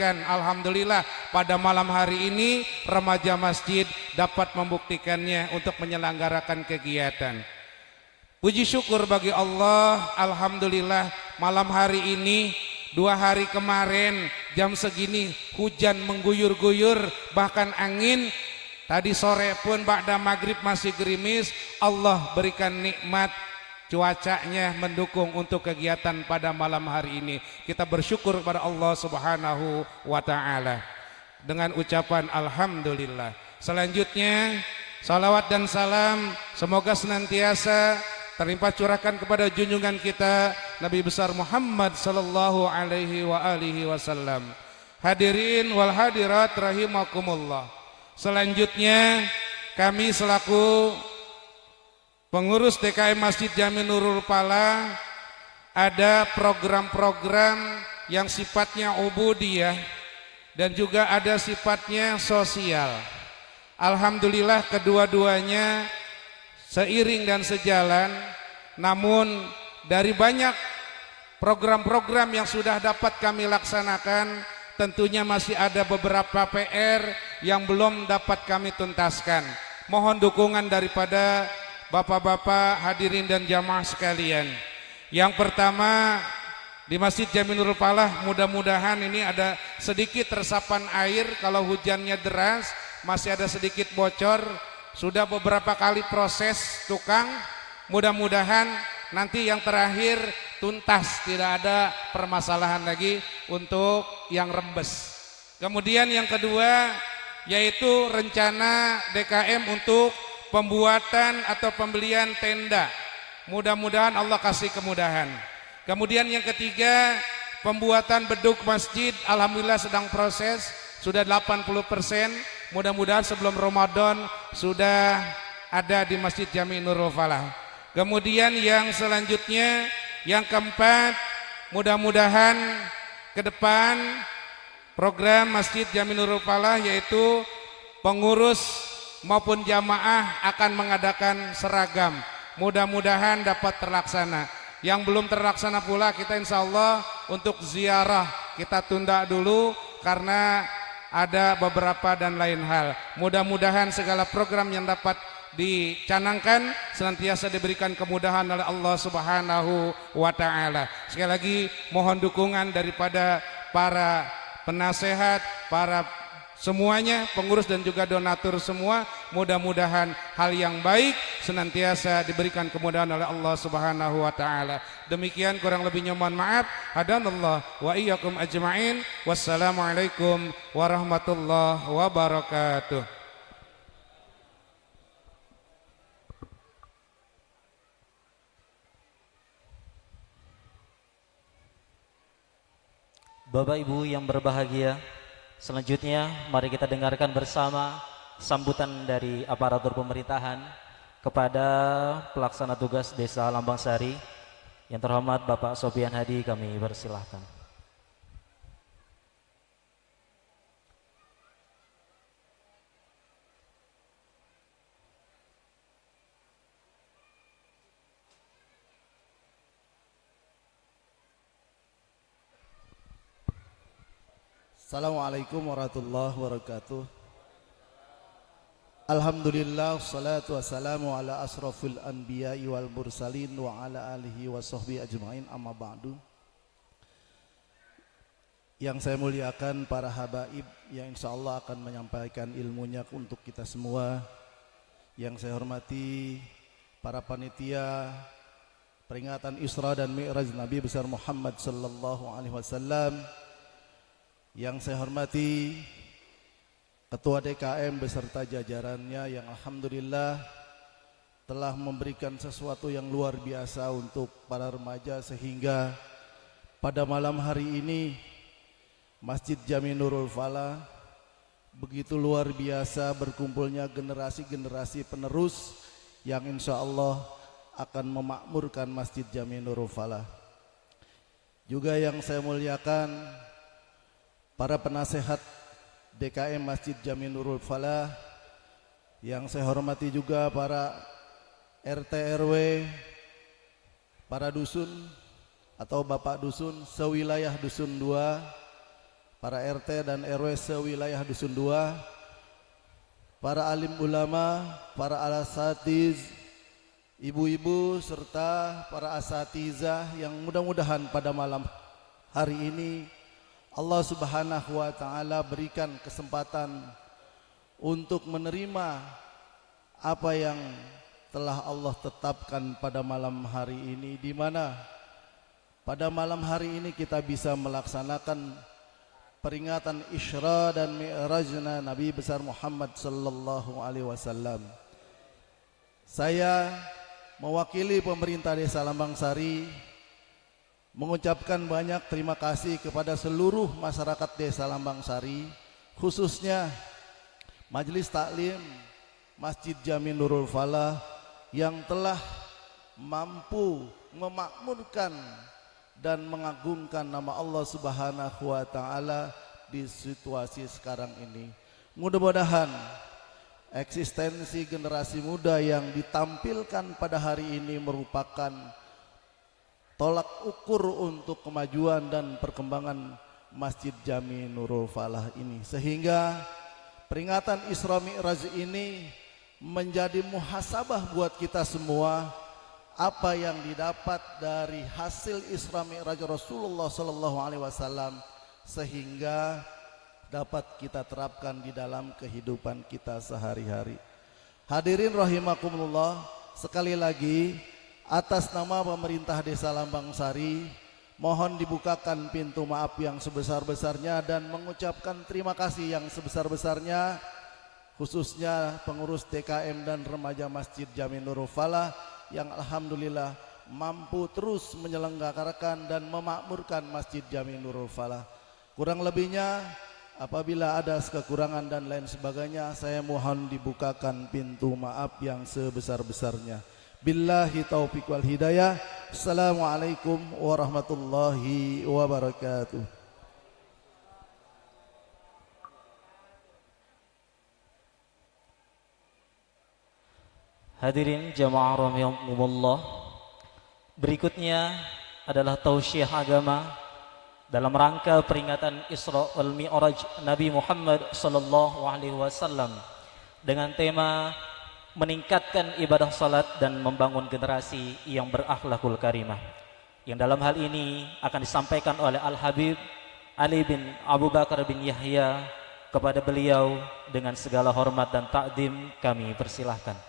menyaksikan. Alhamdulillah pada malam hari ini remaja masjid dapat membuktikannya untuk menyelenggarakan kegiatan. Puji syukur bagi Allah, alhamdulillah malam hari ini, 2 hari kemarin jam segini hujan mengguyur-guyur, bahkan angin. Tadi sore pun ba'da maghrib masih gerimis. Allah berikan nikmat, cuacanya mendukung untuk kegiatan pada malam hari ini. Kita bersyukur kepada Allah Subhanahu wa ta'ala dengan ucapan alhamdulillah. Selanjutnya salawat dan salam semoga senantiasa terlimpah curahkan kepada junjungan kita Nabi besar Muhammad sallallahu alaihi wa alihi wasallam. Hadirin wal hadirat rahimakumullah. Selanjutnya kami selaku pengurus DKM Masjid Jami Nurul Falah ada program-program yang sifatnya ubudiyah dan juga ada sifatnya sosial. Alhamdulillah kedua-duanya seiring dan sejalan, namun dari banyak program-program yang sudah dapat kami laksanakan, tentunya masih ada beberapa PR yang belum dapat kami tuntaskan. Mohon dukungan daripada bapak-bapak hadirin dan jamaah sekalian. Yang pertama, di Masjid Jami Nurul Falah mudah-mudahan ini ada sedikit resapan air. Kalau hujannya deras masih ada sedikit bocor. Sudah beberapa kali proses tukang, mudah-mudahan nanti yang terakhir tuntas, tidak ada permasalahan lagi untuk yang rembes. Kemudian yang kedua yaitu rencana DKM untuk pembuatan atau pembelian tenda. Mudah-mudahan Allah kasih kemudahan. Kemudian yang ketiga pembuatan beduk masjid, alhamdulillah sedang proses, sudah 80%. Mudah-mudahan sebelum Ramadan sudah ada di Masjid Jami Nurul Falah. Kemudian yang selanjutnya, yang keempat, mudah-mudahan ke depan program Masjid Jami Nurul Falah yaitu pengurus maupun jamaah akan mengadakan seragam. Mudah-mudahan dapat terlaksana. Yang belum terlaksana pula kita insya Allah untuk ziarah kita tunda dulu karena ada beberapa dan lain hal. Mudah-mudahan segala program yang dapat dicanangkan senantiasa diberikan kemudahan oleh Allah Subhanahu wa ta'ala. Sekali lagi mohon dukungan daripada para penasehat, para semuanya, pengurus dan juga donatur semua. Mudah-mudahan hal yang baik senantiasa diberikan kemudahan oleh Allah Subhanahu wa ta'ala. Demikian kurang lebihnya mohon maaf. Hadanallah wa iyyakum ajma'in. Wassalamualaikum warahmatullahi wabarakatuh. Bapak Ibu yang berbahagia, selanjutnya mari kita dengarkan bersama sambutan dari aparatur pemerintahan kepada pelaksana tugas Desa Lambang Sari. Yang terhormat Bapak Sofian Hadi, kami persilahkan. Assalamualaikum warahmatullahi wabarakatuh. Alhamdulillah, salatu wassalamu ala asrafil anbiya'i wal mursalin wa ala alihi wa sahbihi ajma'in, amma ba'du. Yang saya muliakan para habaib yang insya Allah akan menyampaikan ilmunya untuk kita semua. Yang saya hormati para panitia peringatan Isra dan Mi'raj Nabi besar Muhammad sallallahu alaihi wasallam. Yang saya hormati Ketua DKM beserta jajarannya yang alhamdulillah telah memberikan sesuatu yang luar biasa untuk para remaja, sehingga pada malam hari ini Masjid Jami Nurul Falah begitu luar biasa berkumpulnya generasi-generasi penerus yang insya Allah akan memakmurkan Masjid Jami Nurul Falah. Juga yang saya muliakan para penasehat DKM Masjid Jami Nurul Falah, yang saya hormati juga para RT RW, para dusun atau bapak dusun sewilayah dusun 2, para RT dan RW sewilayah Dusun 2, para alim ulama, para asatiz, ibu-ibu serta para asatizah yang mudah-mudahan pada malam hari ini Allah Subhanahu wa taala berikan kesempatan untuk menerima apa yang telah Allah tetapkan pada malam hari ini, di mana pada malam hari ini kita bisa melaksanakan peringatan Isra dan Mi'rajna Nabi besar Muhammad sallallahu alaihi wasallam. Saya mewakili pemerintah Desa Lambang Sari mengucapkan banyak terima kasih kepada seluruh masyarakat Desa Lambang Sari, khususnya Majelis Taklim Masjid Jami Nurul Falah yang telah mampu memakmurkan dan mengagungkan nama Allah Subhanahu wa taala di situasi sekarang ini. Mudah-mudahan eksistensi generasi muda yang ditampilkan pada hari ini merupakan tolak ukur untuk kemajuan dan perkembangan Masjid Jami Nurul Falah ini, sehingga peringatan Isra Mi'raj ini menjadi muhasabah buat kita semua. Apa yang didapat dari hasil Isra Mi'raj Rasulullah sallallahu alaihi wasallam sehingga dapat kita terapkan di dalam kehidupan kita sehari-hari. Hadirin rahimakumullah, sekali lagi atas nama pemerintah Desa Lambang Sari mohon dibukakan pintu maaf yang sebesar-besarnya dan mengucapkan terima kasih yang sebesar-besarnya khususnya pengurus DKM dan remaja Masjid Jami Nurul Falah yang alhamdulillah mampu terus menyelenggarakan dan memakmurkan Masjid Jami Nurul Falah. Kurang lebihnya apabila ada kekurangan dan lain sebagainya, saya mohon dibukakan pintu maaf yang sebesar-besarnya. Billahi taufiq wal hidayah. Assalamualaikum warahmatullahi wabarakatuh. Hadirin jamaah rahimakumullah, berikutnya adalah tausiah agama dalam rangka peringatan Isra wal Mi'raj Nabi Muhammad sallallahu alaihi wasallam dengan tema meningkatkan ibadah salat dan membangun generasi yang berakhlakul karimah, yang dalam hal ini akan disampaikan oleh Al-Habib Ali bin Abu Bakar bin Yahya. Kepada beliau dengan segala hormat dan takdim kami persilahkan.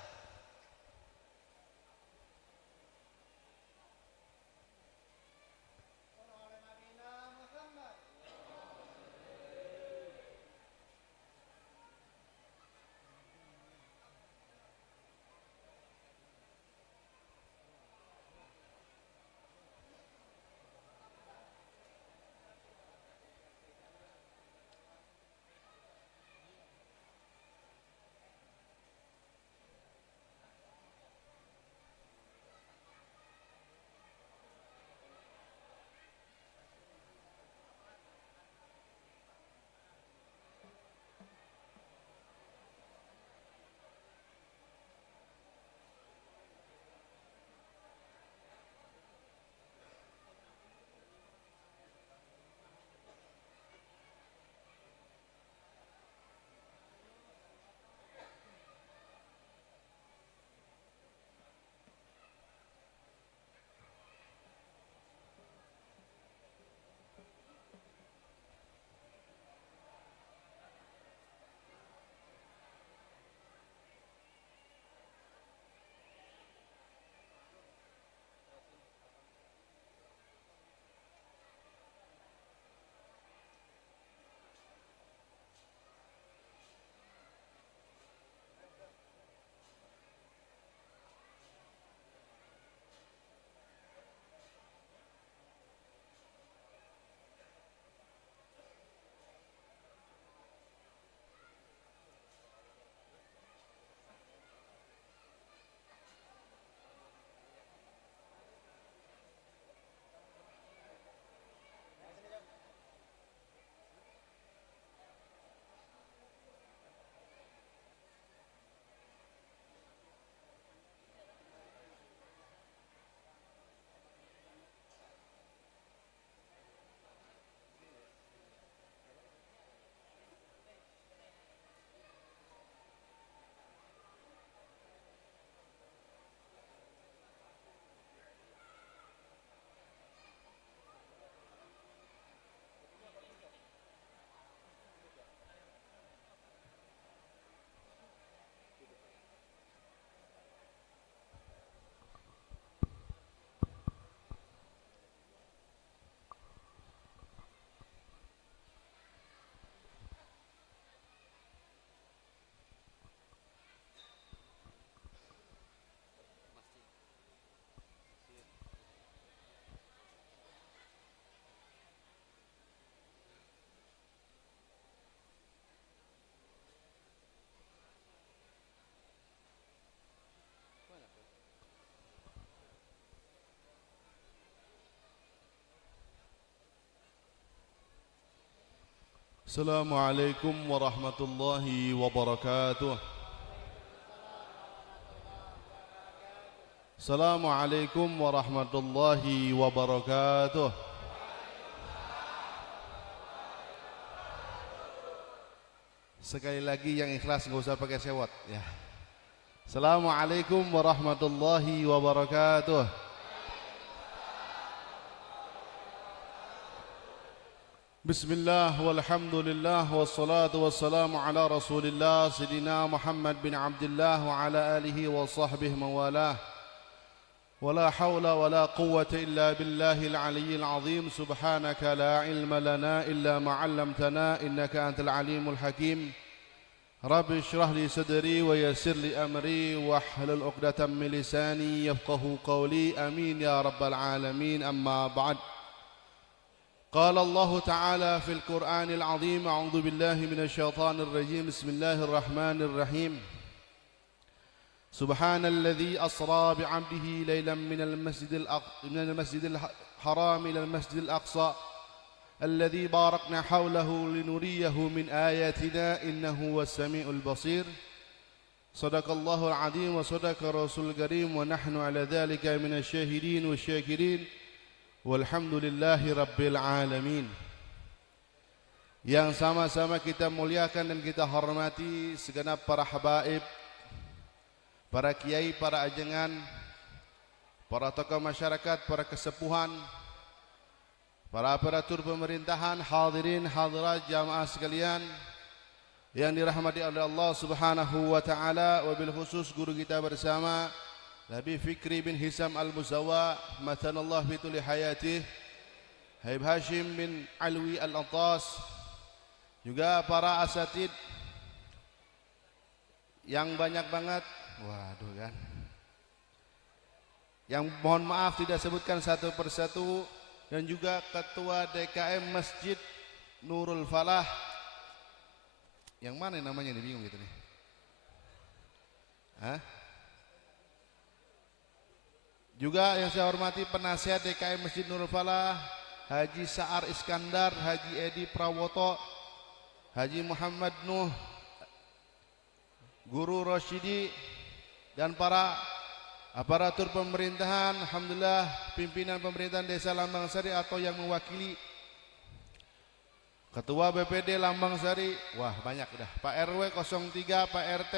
Assalamualaikum warahmatullahi wabarakatuh. Assalamualaikum warahmatullahi wabarakatuh. Sekali lagi yang ikhlas, nggak usah pakai sewot ya. Assalamualaikum warahmatullahi wabarakatuh. Bismillah walhamdulillah wassalatu wassalamu ala rasulillah Sayyidina Muhammad bin Abdullah wa ala alihi wa sahbihi mawalah. ولا حول ولا قوة إلا بالله العلي العظيم سبحانك لا علم لنا إلا ما علمتنا إنك أنت العليم الحكيم رب اشرح لي صدري ويسر لي أمري واحلل عقدة من لساني يفقه قولي آمين يا رب العالمين أما بعد قال الله تعالى في القرآن العظيم أعوذ بالله من الشيطان الرجيم بسم الله الرحمن الرحيم سبحان الذي أسرى بعبده ليلا من المسجد الحرام إلى المسجد الأقصى الذي باركنا حوله لنريه من آياتنا إنه هو السميع البصير صدق الله العظيم وصدق رسول الكريم ونحن على ذلك من الشاهدين والشاكرين والحمد لله رب العالمين. Yang sama-sama kita muliakan dan kita hormati segenap para habaib, para kiai, para ajengan, para tokoh masyarakat, para kesepuhan, para aparatur pemerintahan, hadirin hadirat jamaah sekalian yang dirahmati oleh Allah Subhanahu wa taala, wabil khusus guru kita bersama Habib Fikri bin Hisam Al-Muzawwa matanallah fi tuli hayatih, Habib Hashim bin Alwi Al-Attas, juga para asatid yang banyak banget. Waduh kan, yang mohon maaf tidak sebutkan satu persatu, dan juga ketua DKM Masjid Nurul Falah, yang mana namanya nih, bingung gitu nih. Juga yang saya hormati penasihat DKM Masjid Nurul Falah Haji Sa'ar Iskandar, Haji Edi Prawoto, Haji Muhammad Nuh, Guru Rosyidi, dan para aparatur pemerintahan, alhamdulillah pimpinan pemerintahan Desa Lambang Sari atau yang mewakili Ketua BPD Lambang Sari, wah banyak udah, Pak RW 03, Pak RT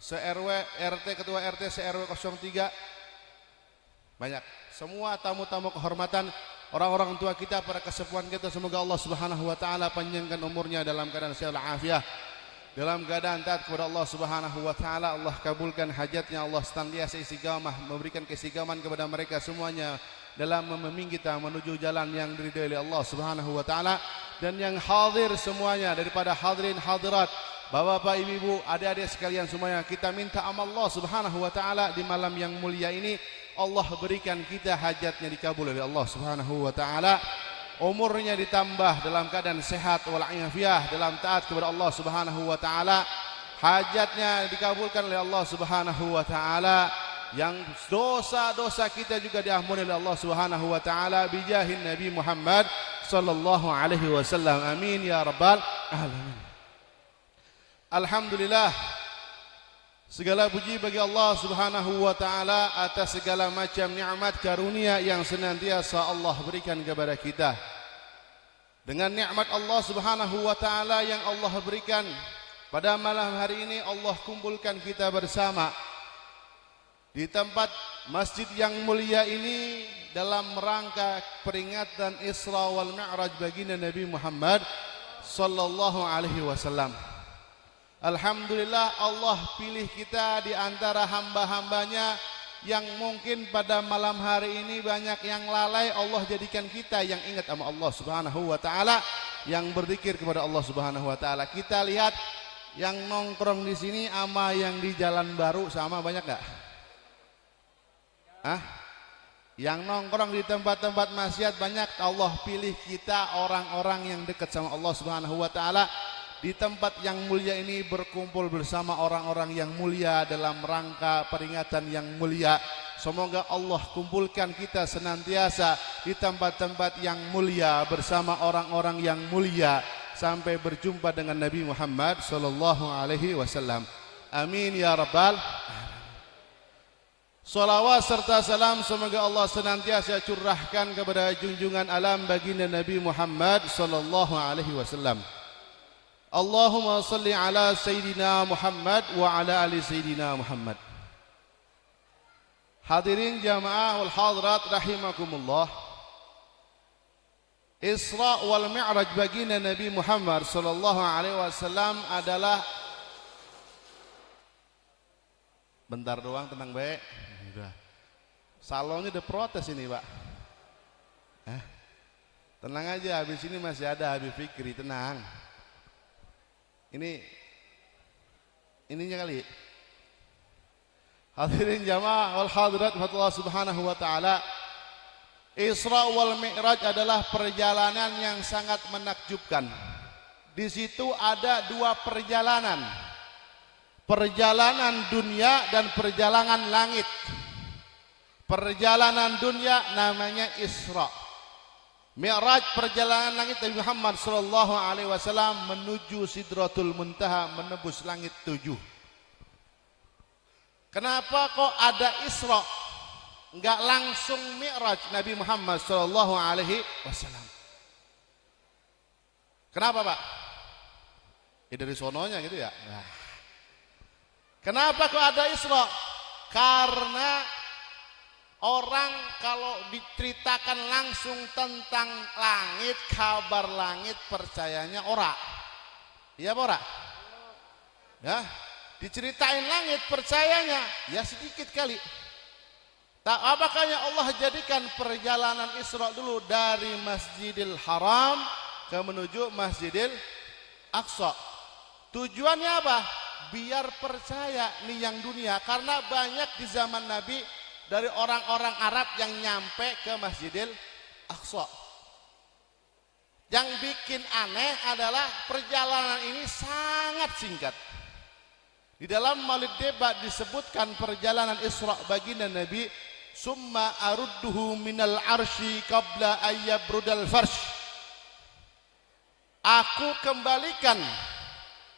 se-RW, RT, Ketua RT se-RW 03, banyak, semua tamu-tamu kehormatan, orang-orang tua kita, para kesepuhan kita, semoga Allah Subhanahu wa taala panjangkan umurnya dalam keadaan sehat walafiat, dalam keadaan taat kepada Allah Subhanahu wa taala. Allah kabulkan hajatnya, Allah senantiasa istiqamah, memberikan keistiqaman kepada mereka semuanya dalam membimbing kita menuju jalan yang diridhai oleh Allah Subhanahu wa taala. Dan yang hadir semuanya, daripada hadirin hadirat, bapak-bapak, ibu-ibu, adik-adik sekalian semuanya, kita minta amal Allah Subhanahu wa taala di malam yang mulia ini, Allah berikan kita hajatnya dikabul oleh Allah Subhanahu wa taala, umurnya ditambah dalam keadaan sehat walafiat, dalam taat kepada Allah Subhanahu wa taala, hajatnya dikabulkan oleh Allah Subhanahu wa taala, yang dosa-dosa kita juga diampuni oleh Allah Subhanahu wa taala bijahin Nabi Muhammad sallallahu alaihi wasallam. Amin ya rabbal alamin. Alhamdulillah, segala puji bagi Allah Subhanahu wa taala atas segala macam nikmat karunia yang senantiasa Allah berikan kepada kita. Dengan nikmat Allah Subhanahu wa taala yang Allah berikan, pada malam hari ini Allah kumpulkan kita bersama di tempat masjid yang mulia ini dalam rangka peringatan Isra wal Mi'raj baginda Nabi Muhammad sallallahu alaihi wasallam. Alhamdulillah, Allah pilih kita di antara hamba-hambanya yang mungkin pada malam hari ini banyak yang lalai. Allah jadikan kita yang ingat sama Allah Subhanahu wa taala, yang berzikir kepada Allah Subhanahu wa taala. Kita lihat yang nongkrong di sini sama yang di Jalan Baru sama banyak enggak? Yang nongkrong di tempat-tempat maksiat banyak. Allah pilih kita orang-orang yang dekat sama Allah Subhanahu wa taala. Di tempat yang mulia ini berkumpul bersama orang-orang yang mulia dalam rangka peringatan yang mulia Semoga Allah kumpulkan kita senantiasa di tempat-tempat yang mulia bersama orang-orang yang mulia sampai berjumpa dengan Nabi Muhammad sallallahu alaihi wasallam. Amin ya rabbal alamin. Salawat serta salam semoga Allah senantiasa curahkan kepada junjungan alam baginda Nabi Muhammad sallallahu alaihi wasallam. Allahumma salli ala Sayyidina Muhammad wa ala ali Sayyidina Muhammad. Hadirin jamaah wal hadirat rahimakumullah. Isra wal Mi'raj baginda Nabi Muhammad sallallahu alaihi wasallam adalah, bentar doang, tenang baik. Salonnya udah protes ini, Pak. Tenang aja, habis ini masih ada Habib Fikri, tenang. Ininya kali. Hadirin jamaah wal hadirat Allah Subhanahu wa taala. Isra wal Mi'raj adalah perjalanan yang sangat menakjubkan. Di situ ada dua perjalanan. Perjalanan dunia dan perjalanan langit. Perjalanan dunia namanya Isra. Mi'raj perjalanan langit Nabi Muhammad sallallahu alaihi wasallam menuju Sidratul Muntaha, menembus langit 7. Kenapa kok ada Isra? Enggak langsung Mi'raj Nabi Muhammad sallallahu alaihi wasallam. Kenapa, Pak? Ya dari sononya gitu ya. Nah. Kenapa kok ada Isra? Karena orang kalau diceritakan langsung tentang langit, kabar langit, percayanya ora. Iya ora? Ya, diceritain langit percayanya ya sedikit kali. Tak apakahnya Allah jadikan perjalanan Isra dulu dari Masjidil Haram ke menuju Masjidil Aqsa. Tujuannya apa? Biar percaya nih yang dunia, karena banyak di zaman Nabi dari orang-orang Arab yang nyampe ke Masjidil Aqsa. Yang bikin aneh adalah perjalanan ini sangat singkat. Di dalam Maulid Debat disebutkan perjalanan Isra baginda Nabi, summa arudduhu minal arsy qabla ayyabrudal farsh. Aku kembalikan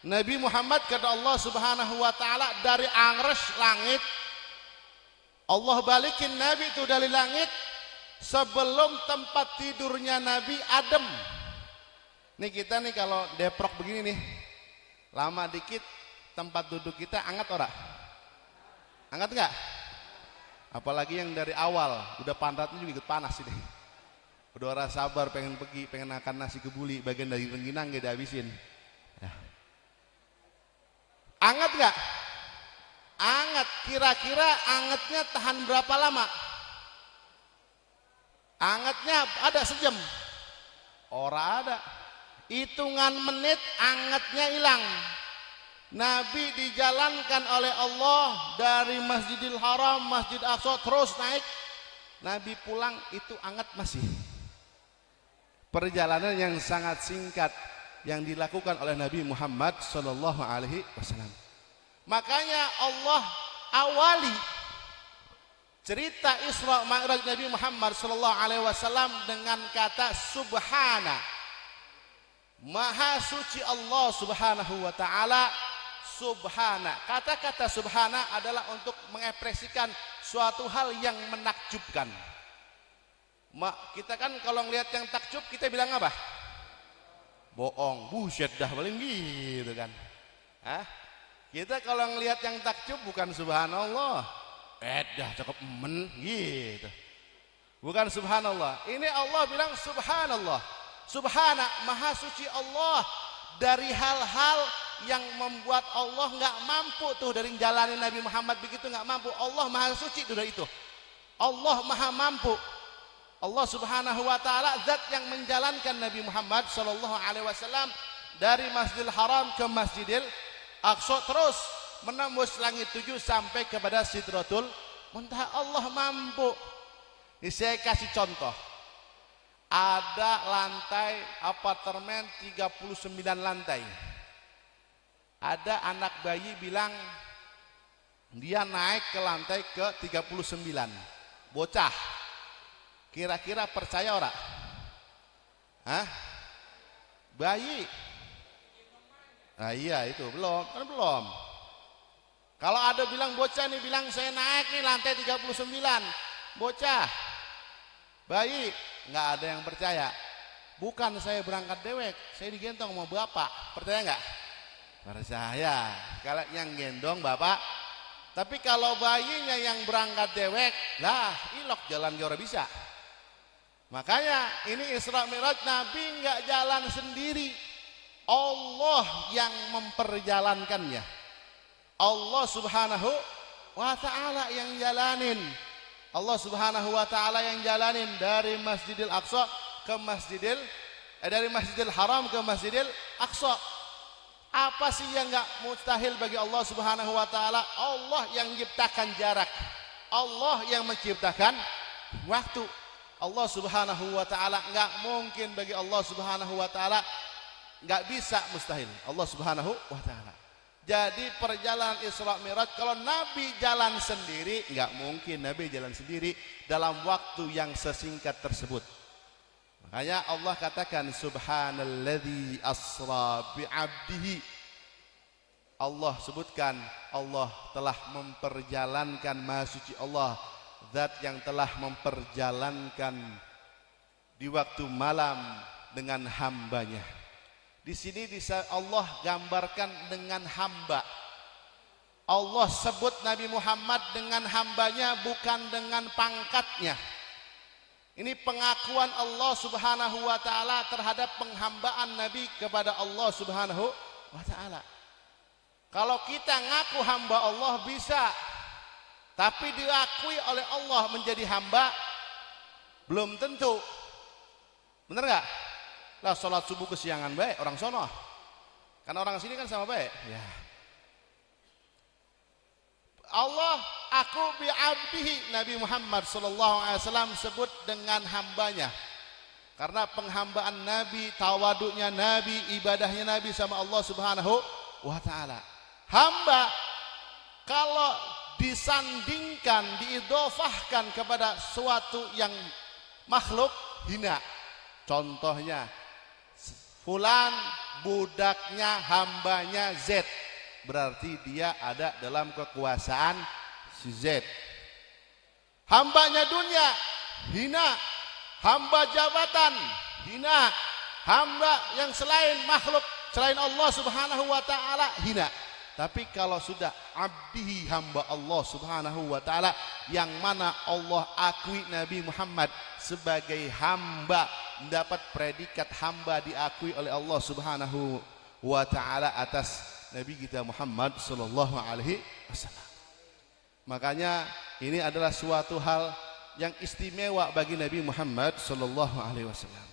Nabi Muhammad kepada Allah Subhanahu wa taala dari arsy langit. Allah balikin Nabi itu dari langit sebelum tempat tidurnya Nabi adem. Nih kita nih kalau deprok begini nih, lama dikit tempat duduk kita anget ora? Anget enggak? Apalagi yang dari awal, udah pantatnya juga ikut panas ini. Udah ora sabar pengen pergi, pengen makan nasi kebuli, bagian dari rengginang gak dihabisin. Ya. Anget enggak? Anget, kira-kira angetnya tahan berapa lama? Angetnya ada sejam? Ora ada. Hitungan menit angetnya hilang. Nabi dijalankan oleh Allah dari Masjidil Haram, Masjid Aqsa terus naik. Nabi pulang itu anget masih. Perjalanan yang sangat singkat yang dilakukan oleh Nabi Muhammad sallallahu alaihi wasallam. Makanya Allah awali cerita Isra Mi'raj Nabi Muhammad sallallahu alaihi wasallam dengan kata subhana. Maha suci Allah Subhanahu wa taala. Subhana. Kata-kata subhana adalah untuk mengekspresikan suatu hal yang menakjubkan. Kita kan kalau ngelihat yang takjub kita bilang apa? Bohong, buset dah paling gitu kan. Hah? Kita kalau ngelihat yang takjub bukan subhanallah, dah cakep men gitu. Bukan subhanallah. Ini Allah bilang subhanallah. Subhana, maha suci Allah dari hal-hal yang membuat Allah nggak mampu tuh dari jalanin Nabi Muhammad begitu, nggak mampu. Allah maha suci dari itu. Allah maha mampu. Allah Subhanahu wa taala zat yang menjalankan Nabi Muhammad sallallahu alaihi wasallam dari Masjidil Haram ke Masjidil Aqsa terus menembus langit 7 sampai kepada Sidratul Muntaha. Allah mampu. Ini saya kasih contoh. Ada lantai apartemen 39 lantai. Ada anak bayi bilang, Dia naik ke lantai ke-39. Bocah. Kira-kira percaya ora? Hah? Bayi. Nah iya itu, belum, kan belum. Kalau ada bilang bocah nih, bilang saya naik nih lantai 39. Bocah. Bayi, nggak ada yang percaya. Bukan saya berangkat dewek, saya digendong sama bapak. Percaya nggak? Percaya. Kalau yang gendong bapak. Tapi kalau bayinya yang berangkat dewek, lah ilok jalan ke orang bisa. Makanya ini Isra Mi'raj, Nabi nggak jalan sendiri. Allah yang memperjalankannya. Allah Subhanahu wa ta'ala yang jalanin. Allah Subhanahu wa ta'ala yang jalanin dari Masjidil Aqsa ke dari Masjidil Haram ke Masjidil Aqsa. Apa sih yang enggak mustahil bagi Allah Subhanahu wa ta'ala? Allah yang menciptakan jarak. Allah yang menciptakan waktu. Allah Subhanahu wa ta'ala enggak mungkin bagi Allah Subhanahu wa ta'ala, enggak bisa, mustahil. Allah Subhanahu wa ta'ala. Jadi perjalanan Isra Mi'raj, kalau Nabi jalan sendiri, enggak mungkin Nabi jalan sendiri dalam waktu yang sesingkat tersebut. Makanya Allah katakan subhanalladzi asra bi'abdihi. Allah sebutkan Allah telah memperjalankan, Maha Suci Allah, zat yang telah memperjalankan di waktu malam dengan hambanya. Di sini Allah gambarkan dengan hamba. Allah sebut Nabi Muhammad dengan hambanya, bukan dengan pangkatnya. Ini pengakuan Allah Subhanahu wa ta'ala terhadap penghambaan Nabi kepada Allah Subhanahu wa ta'ala. Kalau kita ngaku hamba Allah bisa, tapi diakui oleh Allah menjadi hamba belum tentu. Bener gak? Lah sholat subuh kesiangan baik orang sono, kan orang sini kan sama baik ya. Allah aku bi'abdihi, Nabi Muhammad SAW sebut dengan hambanya. Karena penghambaan Nabi, tawaduknya Nabi, ibadahnya Nabi sama Allah Subhanahu wa ta'ala. Hamba kalau disandingkan, diidhofahkan kepada suatu yang makhluk, hina. Contohnya fulan budaknya, hambanya Z, berarti dia ada dalam kekuasaan si Z. Hambanya dunia, hina. Hamba jabatan, hina. Hamba yang selain makhluk, selain Allah Subhanahu wa ta'ala, hina. Tapi kalau sudah abdihi, hamba Allah Subhanahu wa ta'ala, yang mana Allah akui Nabi Muhammad sebagai hamba, mendapat predikat hamba, diakui oleh Allah Subhanahu wa ta'ala atas Nabi kita Muhammad sallallahu alaihi wasallam. Makanya ini adalah suatu hal yang istimewa bagi Nabi Muhammad sallallahu alaihi wasallam.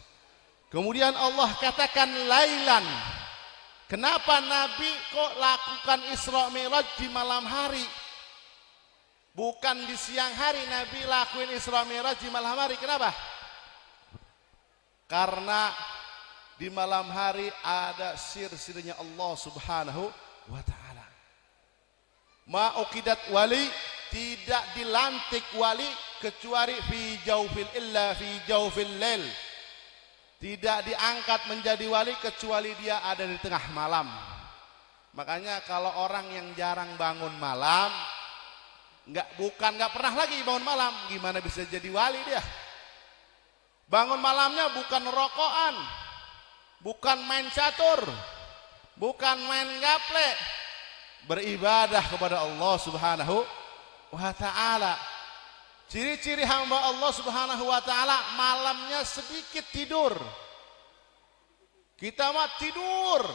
Kemudian Allah katakan lailan. Kenapa Nabi kok lakukan Isra Mi'raj di malam hari? Bukan di siang hari Nabi lakuin Isra Mi'raj di malam hari. Kenapa? Karena di malam hari ada sir-sirnya Allah Subhanahu wa ta'ala. Ma'uqidat wali, tidak dilantik wali kecuali fi jawfil lail. Tidak diangkat menjadi wali kecuali dia ada di tengah malam. Makanya kalau orang yang jarang bangun malam, bukan nggak pernah lagi bangun malam, gimana bisa jadi wali dia? Bangun malamnya bukan rokokan, bukan main catur, bukan main gaple, beribadah kepada Allah Subhanahu wa ta'ala. Ciri-ciri hamba Allah Subhanahu wa ta'ala, malamnya sedikit tidur. Kita mah tidur,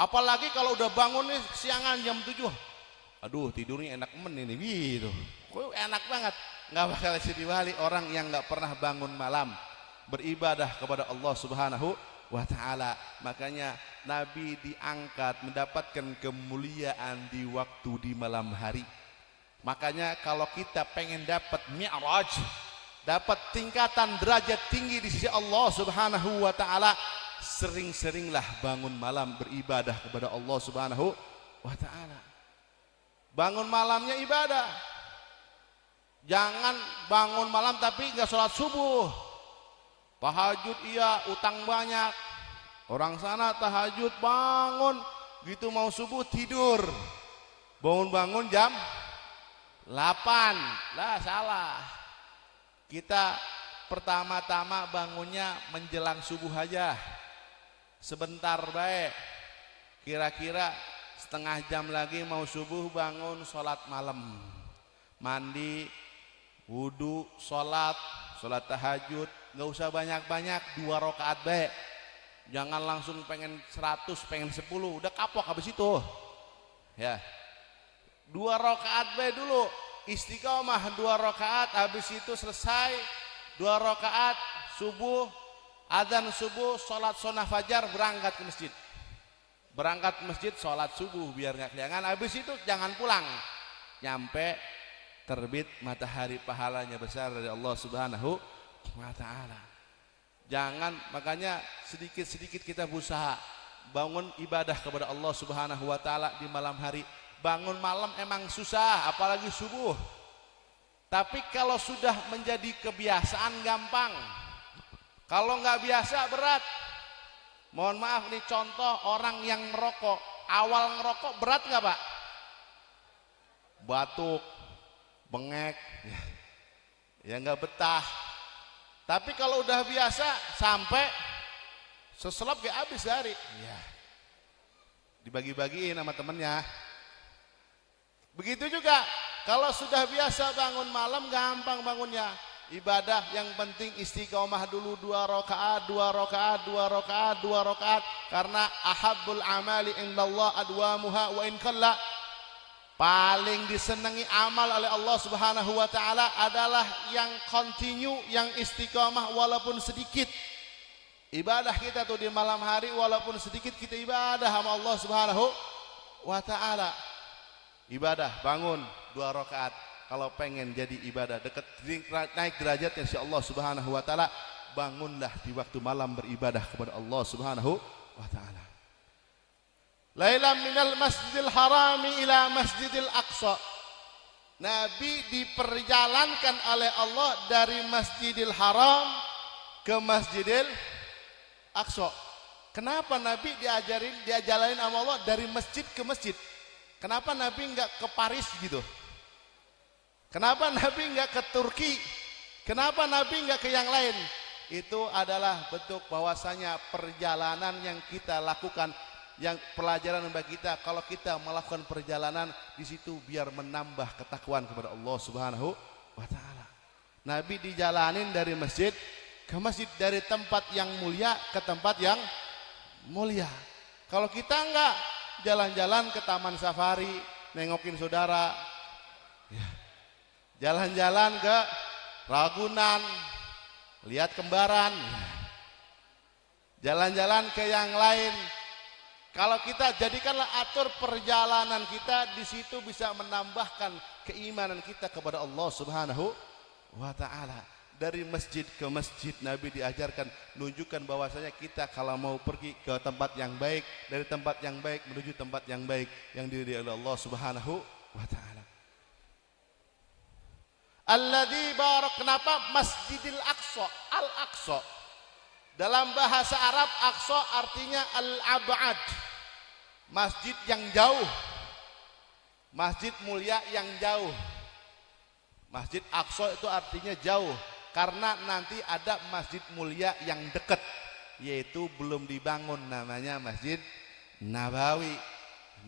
apalagi kalau udah bangun nih siangan jam 7. Aduh tidurnya enak ini gitu. Kok enak banget. Nggak bakal jadi wali orang yang nggak pernah bangun malam, beribadah kepada Allah Subhanahu wa ta'ala. Makanya Nabi diangkat, mendapatkan kemuliaan di waktu di malam hari. Makanya kalau kita pengen dapat mi'raj, dapat tingkatan derajat tinggi di sisi Allah Subhanahu wa ta'ala, sering-seringlah bangun malam beribadah kepada Allah Subhanahu wa ta'ala. Bangun malamnya ibadah. Jangan bangun malam tapi nggak sholat subuh. Tahajud iya, utang banyak. Orang sana tahajud bangun, gitu mau subuh tidur. Bangun-bangun jam 8. Lah salah. Kita pertama-tama bangunnya menjelang subuh aja. Sebentar baik. Kira-kira setengah jam lagi mau subuh, bangun sholat malam. Mandi, wudu, sholat tahajud. Nggak usah banyak-banyak, 2 rakaat baik. Jangan langsung pengen 100, pengen 10, udah kapok habis itu. Ya. 2 rakaat baik dulu. Istiqomah 2 rakaat, habis itu selesai 2 rakaat subuh, adzan subuh, sholat sunnah fajar, berangkat ke masjid. Berangkat ke masjid, sholat subuh biar nggak keliangan. Habis itu jangan pulang. Nyampe terbit matahari, pahalanya besar dari Allah Subhanahu wa ta'ala. Jangan, makanya sedikit-sedikit kita berusaha bangun ibadah kepada Allah Subhanahu wa ta'ala di malam hari. Bangun malam emang susah, apalagi subuh. Tapi kalau sudah menjadi kebiasaan gampang. Kalau nggak biasa berat. Mohon maaf nih, contoh orang yang merokok. Awal ngerokok berat nggak Pak? Batuk, bengek, ya nggak betah. Tapi kalau udah biasa sampai seselap gak habis sehari, ya dibagi-bagiin sama temennya. Begitu juga kalau sudah biasa bangun malam, gampang bangunnya. Ibadah yang penting istiqomah dulu 2 rakaat, 2 rakaat, 2 rakaat, 2 rakaat. Karena ahabbul amali indallah adwamuha wa in qalla. Paling disenangi amal oleh Allah Subhanahu wa ta'ala adalah yang continue, yang istiqomah walaupun sedikit. Ibadah kita tuh di malam hari walaupun sedikit kita ibadah sama Allah Subhanahu wa ta'ala. Ibadah bangun 2 rakaat. Kalau pengen jadi ibadah dekat naik derajatnya si Allah Subhanahu wa ta'ala, bangunlah di waktu malam beribadah kepada Allah Subhanahu wa ta'ala. Lailam minal masjidil harami ila masjidil aqsa. Nabi diperjalankan oleh Allah dari masjidil haram ke masjidil aqsa. Kenapa Nabi diajarin sama Allah dari masjid ke masjid? Kenapa Nabi enggak ke Paris gitu? Kenapa Nabi enggak ke Turki? Kenapa Nabi enggak ke yang lain? Itu adalah bentuk bahwasanya perjalanan yang kita lakukan, yang pelajaran bagi kita. Kalau kita melakukan perjalanan di situ biar menambah ketakwaan kepada Allah Subhanahu wa ta'ala. Nabi dijalanin dari masjid ke masjid, dari tempat yang mulia ke tempat yang mulia. Kalau kita enggak, jalan-jalan ke taman safari, nengokin saudara, jalan-jalan ke Ragunan, lihat kembaran, jalan-jalan ke yang lain. Kalau kita jadikanlah atur perjalanan kita, di situ bisa menambahkan keimanan kita kepada Allah Subhanahu wa ta'ala. Dari masjid ke masjid Nabi diajarkan, menunjukkan bahwasanya kita kalau mau pergi ke tempat yang baik, dari tempat yang baik menuju tempat yang baik yang diridhai oleh Allah Subhanahu wa ta'ala. Alladzi barak, kenapa Masjidil Aqsa? Al-Aqsa dalam bahasa Arab, Aqsa artinya al-ab'ad, masjid yang jauh, masjid mulia yang jauh. Masjid Aqsa itu artinya jauh, karena nanti ada masjid mulia yang dekat, yaitu belum dibangun, namanya Masjid Nabawi.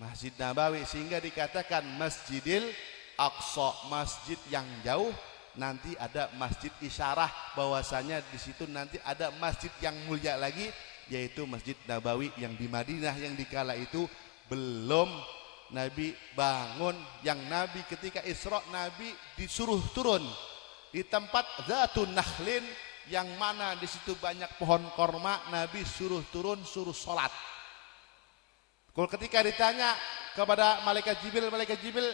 Masjid Nabawi, sehingga dikatakan Masjidil Aqsa, masjid yang jauh. Nanti ada masjid isyarah bahwasanya di situ nanti ada masjid yang mulia lagi, yaitu Masjid Nabawi yang di Madinah, yang dikala itu belum Nabi bangun. Yang Nabi ketika Isra, Nabi disuruh turun di tempat Zatun Nakhlin, yang mana di situ banyak pohon korma. Nabi suruh turun, suruh sholat. Kalau ketika ditanya kepada malaikat Jibril,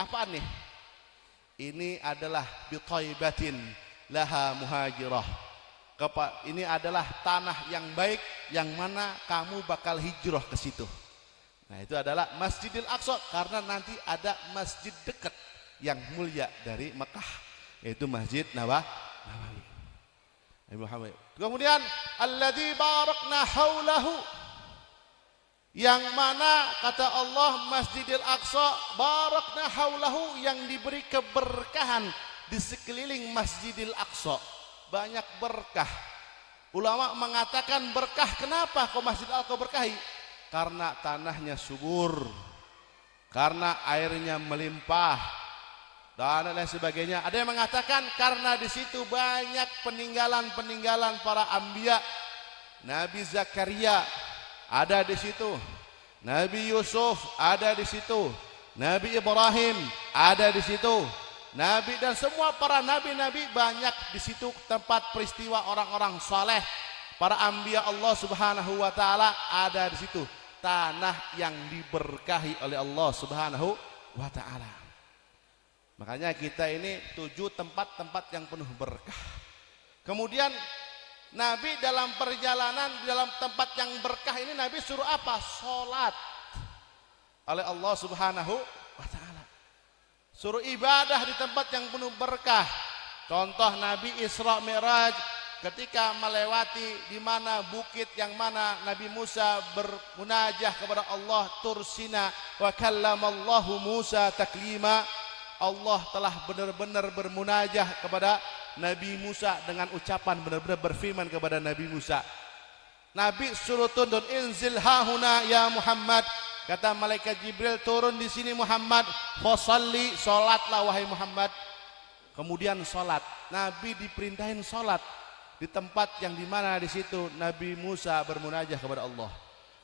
apa nih? Ini adalah bitaibatin laha muhajirah. Ini adalah tanah yang baik, yang mana kamu bakal hijrah ke situ. Nah, itu adalah Masjidil Aqsa karena nanti ada masjid dekat yang mulia dari Mekah, yaitu Masjid Nabawi. Kemudian alladzi barakna haulahu, yang mana kata Allah Masjidil Aqsa barakna haulahu, yang diberi keberkahan di sekeliling Masjidil Aqsa, banyak berkah. Ulama mengatakan berkah, kenapa kok Masjidil Aqsa berkahi? Karena tanahnya subur, karena airnya melimpah, dan lain sebagainya. Ada yang mengatakan karena di situ banyak peninggalan-peninggalan para anbiya. Nabi Zakaria ada di situ, Nabi Yusuf ada di situ, Nabi Ibrahim ada di situ, Nabi dan semua para nabi-nabi banyak di situ tempat peristiwa orang-orang saleh, para anbiya Allah Subhanahu wa taala ada di situ. Tanah yang diberkahi oleh Allah Subhanahu wa taala. Makanya kita ini 7 tempat-tempat yang penuh berkah. Kemudian Nabi dalam perjalanan di dalam tempat yang berkah ini Nabi suruh apa? Salat oleh Allah Subhanahu wa taala. Suruh ibadah di tempat yang penuh berkah. Contoh Nabi Isra Mi'raj ketika melewati di mana bukit yang mana Nabi Musa bermunajah kepada Allah, Tursina, wa kallamallahu Musa taklima. Allah telah benar-benar bermunajah kepada Nabi Musa dengan ucapan, benar-benar berfirman kepada Nabi Musa. Nabi suruh turun, inzil hahuna ya Muhammad. Kata malaikat Jibril, turun di sini Muhammad. Fasalli, salatlah wahai Muhammad. Kemudian salat. Nabi diperintahin salat di tempat yang dimana di situ Nabi Musa bermunajah kepada Allah.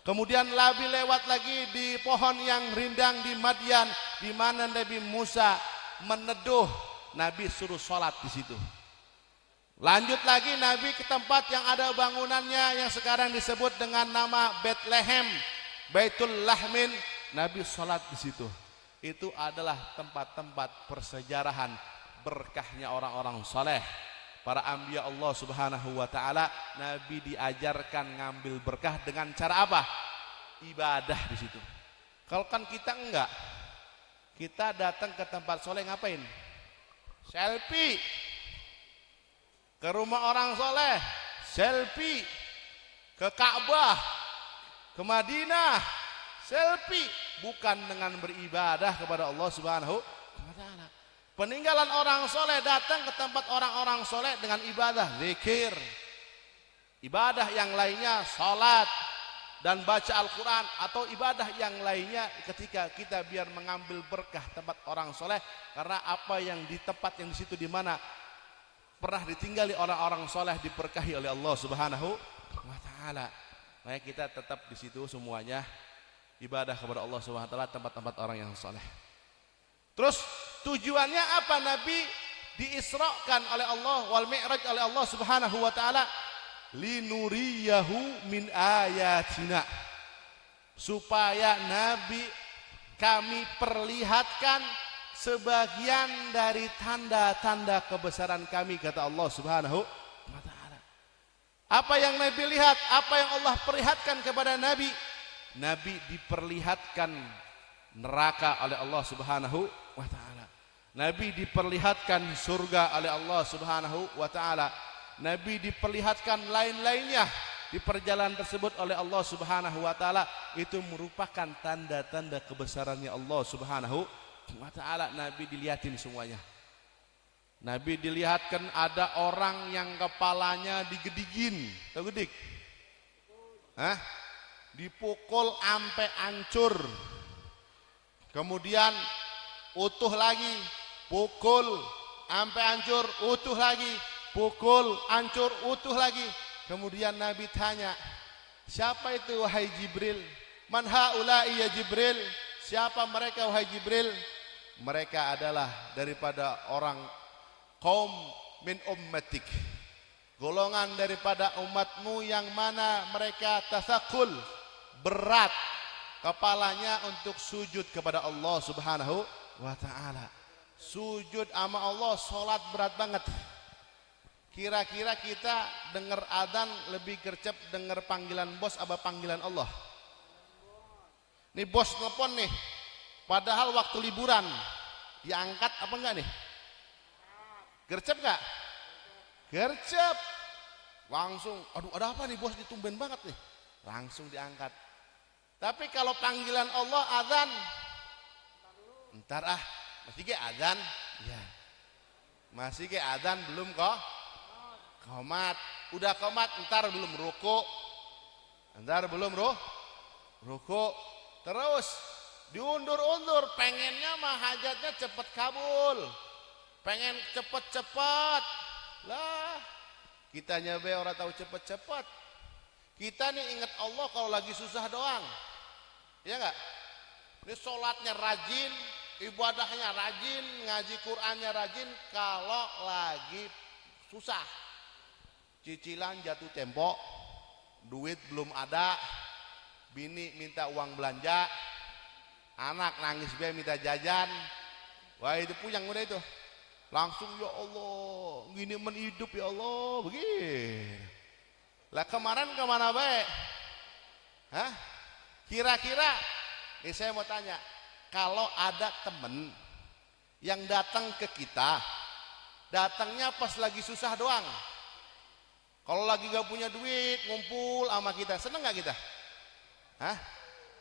Kemudian Nabi lewat lagi di pohon yang rindang di Madian, di mana Nabi Musa meneduh. Nabi suruh salat di situ. Lanjut lagi Nabi ke tempat yang ada bangunannya yang sekarang disebut dengan nama Bethlehem, Baitul Lahmin. Nabi salat di situ. Itu adalah tempat-tempat persejarahan berkahnya orang-orang saleh, para anbiya Allah Subhanahu wa taala. Nabi diajarkan ngambil berkah dengan cara apa? Ibadah di situ. Kalau kan kita enggak. Kita datang ke tempat soleh ngapain? Selfie. Ke rumah orang soleh, selfie. Ke Ka'bah, ke Madinah, selfie. Bukan dengan beribadah kepada Allah Subhanahu wa taala. Peninggalan orang soleh datang ke tempat orang-orang soleh dengan ibadah, zikir, ibadah yang lainnya, salat dan baca Al-Quran, atau ibadah yang lainnya ketika kita biar mengambil berkah tempat orang soleh. Karena apa yang di tempat yang di situ di mana pernah ditinggali orang-orang soleh diberkahi oleh Allah Subhanahu wa taala. Makanya kita tetap di situ semuanya ibadah kepada Allah Subhanahu wa taala, tempat-tempat orang yang soleh. Terus tujuannya apa Nabi diisrakan oleh Allah wal mi'raj oleh Allah Subhanahu wa taala? Linuriyahu min ayatina, supaya Nabi kami perlihatkan sebagian dari tanda-tanda kebesaran kami, kata Allah Subhanahu wa taala. Apa yang Nabi lihat? Apa yang Allah perlihatkan kepada Nabi? Nabi diperlihatkan neraka oleh Allah Subhanahu wa taala. Nabi diperlihatkan surga oleh Allah Subhanahu wa taala. Nabi diperlihatkan lain-lainnya di perjalanan tersebut oleh Allah Subhanahu wa taala. Itu merupakan tanda-tanda kebesarannya Allah Subhanahu wa taala. Nabi dilihatin semuanya. Nabi dilihatkan ada orang yang kepalanya digedigin. Tahu gedik? Hah? Dipukul ampe hancur. Kemudian utuh lagi, pukul ampe hancur, utuh lagi, pukul hancur, utuh lagi. Kemudian Nabi tanya, siapa itu wahai Jibril? Man haula'i ya Jibril? Siapa mereka wahai Jibril? Mereka adalah daripada orang kaum min ummatik, golongan daripada umatmu yang mana mereka tasakul, berat kepalanya untuk sujud kepada Allah Subhanahu wa ta'ala. Sujud sama Allah, sholat berat banget. Kira-kira kita dengar adzan lebih gercep dengar panggilan bos apa panggilan Allah? Nih bos telepon nih, padahal waktu liburan, diangkat apa enggak nih? Gercep enggak? Gercep. Langsung, aduh ada apa nih bos, ditumben banget nih. Langsung diangkat. Tapi kalau panggilan Allah azan, ntar masih ke azan? Ya. Masih ke azan belum kok? Komat. Udah komat, ntar belum ruku. Ntar belum ruku. Terus diundur-undur, pengennya mah hajatnya cepet kabul. Pengen cepet-cepet. Lah, kitanya be orang tahu cepet-cepet. Kita nih ingat Allah kalau lagi susah doang. Ya enggak? Ini sholatnya rajin, ibadahnya rajin, ngaji Qur'annya rajin kalau lagi susah. Cicilan jatuh tempo, duit belum ada, bini minta uang belanja, anak nangis be minta jajan. Wah itu puyang udah itu. Langsung ya Allah, gini hidup ya Allah, begini. Lah kemarin kemana baik? Hah? Kira-kira, saya mau tanya, kalau ada temen yang datang ke kita, datangnya pas lagi susah doang. Kalau lagi gak punya duit, ngumpul sama kita, seneng gak kita? Hah?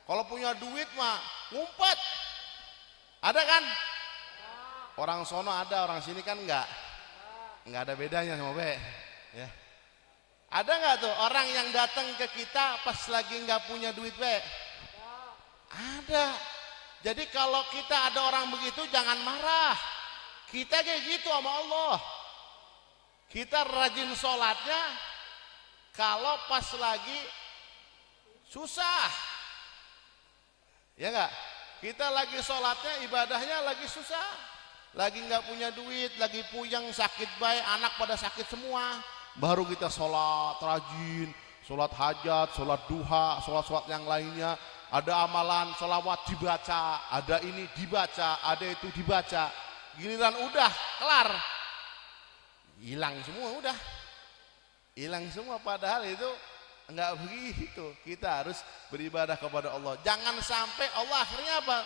Kalau punya duit mah ngumpet. Ada kan? Orang sono ada, orang sini kan enggak. Enggak ada bedanya sama be. Ya. Ada nggak tuh orang yang datang ke kita pas lagi nggak punya duit be? Ada. Jadi kalau kita ada orang begitu jangan marah. Kita kayak gitu sama Allah. Kita rajin sholatnya kalau pas lagi susah. Ya nggak? Kita lagi sholatnya ibadahnya lagi susah. Lagi nggak punya duit, lagi puyeng, sakit baik, anak pada sakit semua. Baru kita sholat rajin, sholat hajat, sholat duha, sholat yang lainnya. Ada amalan, sholawat dibaca, ada ini dibaca, ada itu dibaca. Giliran udah, kelar. Hilang semua udah. Hilang semua padahal itu enggak begitu. Kita harus beribadah kepada Allah. Jangan sampai Allah akhirnya apa?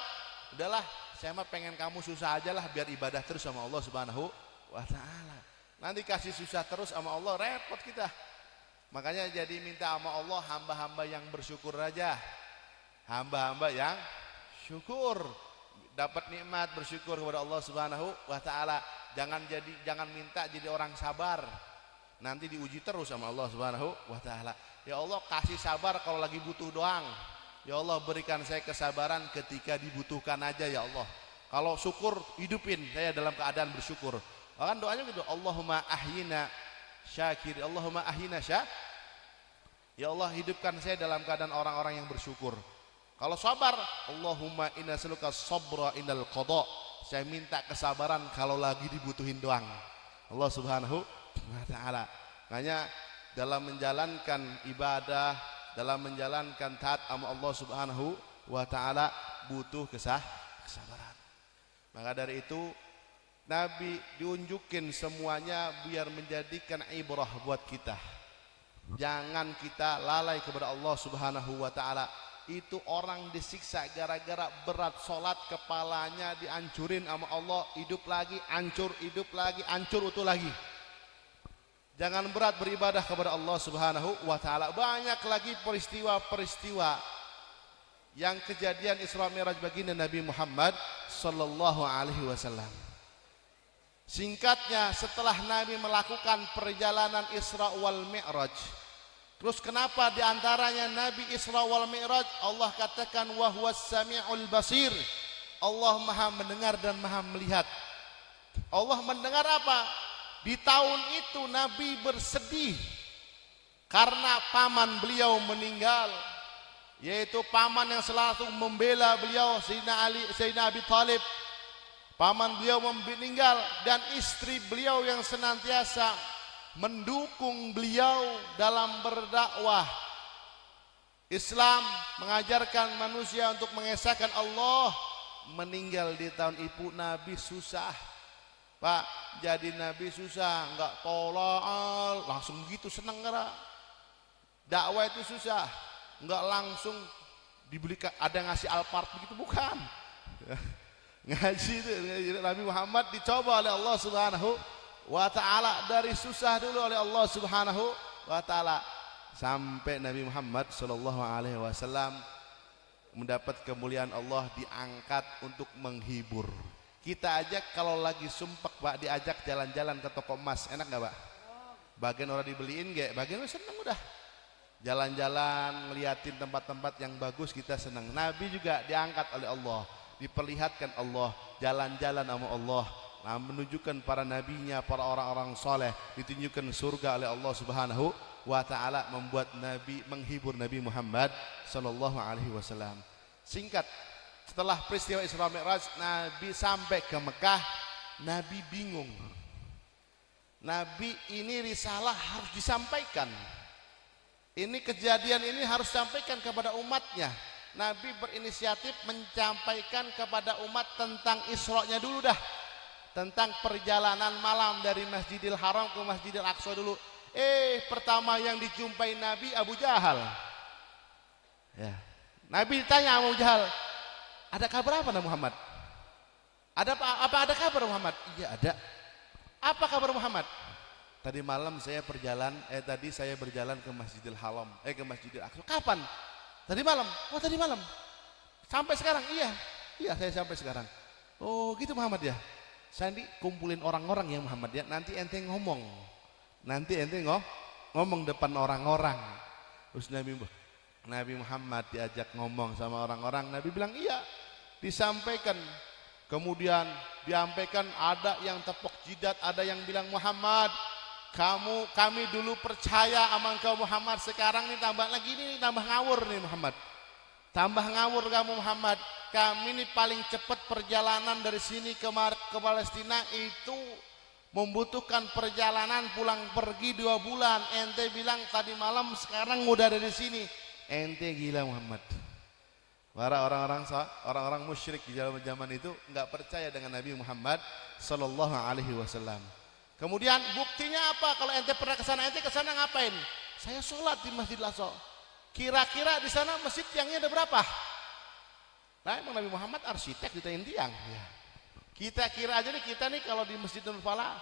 Udahlah, saya mah pengen kamu susah aja lah biar ibadah terus sama Allah Subhanahu wa ta'ala. Nanti kasih susah terus sama Allah, repot kita. Makanya jadi minta sama Allah hamba-hamba yang bersyukur aja. Hamba-hamba yang syukur, dapat nikmat bersyukur kepada Allah Subhanahu wa ta'ala. Jangan minta jadi orang sabar. Nanti diuji terus sama Allah Subhanahu wa ta'ala. Ya Allah kasih sabar kalau lagi butuh doang. Ya Allah berikan saya kesabaran ketika dibutuhkan aja ya Allah. Kalau syukur hidupin saya dalam keadaan bersyukur. Kan doanya gitu, Allahumma ahyina syakir, Allahumma ahyina syakir. Ya Allah hidupkan saya dalam keadaan orang-orang yang bersyukur. Kalau sabar, Allahumma inna nas'aluka sabra indal qada. Saya minta kesabaran kalau lagi dibutuhin doang. Allah Subhanahu wa ta'ala. Makanya dalam menjalankan ibadah, dalam menjalankan taat sama Allah Subhanahu wa ta'ala butuh kesabaran. Maka dari itu Nabi diunjukin semuanya biar menjadikan ibrah buat kita. Jangan kita lalai kepada Allah Subhanahu wa ta'ala. Itu orang disiksa gara-gara berat sholat, kepalanya dihancurin sama Allah, hidup lagi, hancur, hidup lagi, hancur, utuh lagi. Jangan berat beribadah kepada Allah Subhanahu wa ta'ala. Banyak lagi peristiwa-peristiwa yang kejadian Isra Mi'raj baginda Nabi Muhammad sallallahu alaihi wasallam. Singkatnya, setelah Nabi melakukan perjalanan Isra wal Mi'raj, terus kenapa diantaranya Nabi Isra wal Mi'raj Allah katakan wa huwas sami'ul basir, Allah maha mendengar dan maha melihat. Allah mendengar apa? Di tahun itu Nabi bersedih karena paman beliau meninggal, yaitu paman yang selalu membela beliau, Sayyidina Abi Thalib. Paman beliau meninggal dan istri beliau yang senantiasa mendukung beliau dalam berdakwah Islam, mengajarkan manusia untuk mengesahkan Allah, meninggal di tahun itu. Nabi susah, Pak, jadi Nabi susah, enggak tolol, langsung gitu seneng enggak? Dakwah itu susah, enggak langsung ada ngasih Alphard begitu, bukan. Ngaji itu Nabi Muhammad dicoba oleh Allah Subhanahu wa taala, dari susah dulu oleh Allah Subhanahu wa taala sampai Nabi Muhammad sallallahu alaihi wasallam mendapat kemuliaan Allah, diangkat untuk menghibur. Kita aja kalau lagi sumpek Pak, diajak jalan-jalan ke toko emas, enak nggak Pak? Bagian orang dibeliin gak, bagian seneng udah. Jalan-jalan, ngeliatin tempat-tempat yang bagus, kita senang. Nabi juga diangkat oleh Allah, diperlihatkan Allah, jalan-jalan sama Allah, nah, menunjukkan para nabinya, para orang-orang soleh, ditunjukkan surga oleh Allah Subhanahu wa taala, membuat Nabi, menghibur Nabi Muhammad sallallahu alaihi wasallam. Singkat, setelah peristiwa Isra Mi'raj, Nabi sampai ke Mekah, Nabi bingung. Nabi ini risalah harus disampaikan. Ini kejadian ini harus disampaikan kepada umatnya. Nabi berinisiatif menyampaikan kepada umat tentang Isra-nya dulu dah. Tentang perjalanan malam dari Masjidil Haram ke Masjidil Aqsa dulu. Pertama yang dijumpai Nabi Abu Jahal. Ya. Nabi ditanya Abu Jahal, ada kabar apa Muhammad? Ada kabar Muhammad? Iya ada. Apa kabar Muhammad? Tadi malam saya tadi saya berjalan ke Masjidil Haram, ke Masjidil Aqsa. Kapan? Tadi malam. Oh tadi malam. Sampai sekarang? Iya. Iya saya sampai sekarang. Oh gitu Muhammad ya. Saya kumpulin orang-orang ya Muhammad ya. Nanti ente ngomong. Ngomong depan orang-orang. Terus Nabi Muhammad diajak ngomong sama orang-orang. Nabi bilang iya. Disampaikan. Kemudian disampaikan, ada yang tepuk jidat, ada yang bilang Muhammad, kami dulu percaya sama engkau Muhammad, sekarang nih tambah lagi nih, tambah ngawur nih Muhammad. Tambah ngawur kamu Muhammad. Kami ini paling cepat perjalanan dari sini ke Palestina itu membutuhkan perjalanan pulang pergi 2 bulan. Ente bilang tadi malam, sekarang udah ada di sini. Ente gila Muhammad. Para orang-orang musyrik di zaman itu nggak percaya dengan Nabi Muhammad sallallahu alaihi wasallam. Kemudian buktinya apa? Kalau ente pernah ente kesana ngapain? Saya sholat di Masjid Al-Aqsa. Kira-kira di sana masjid tiangnya ada berapa? Nah, emang Nabi Muhammad arsitek ditanyain tiang. Ya. Kita kira aja nih, kita nih kalau di Masjid Falah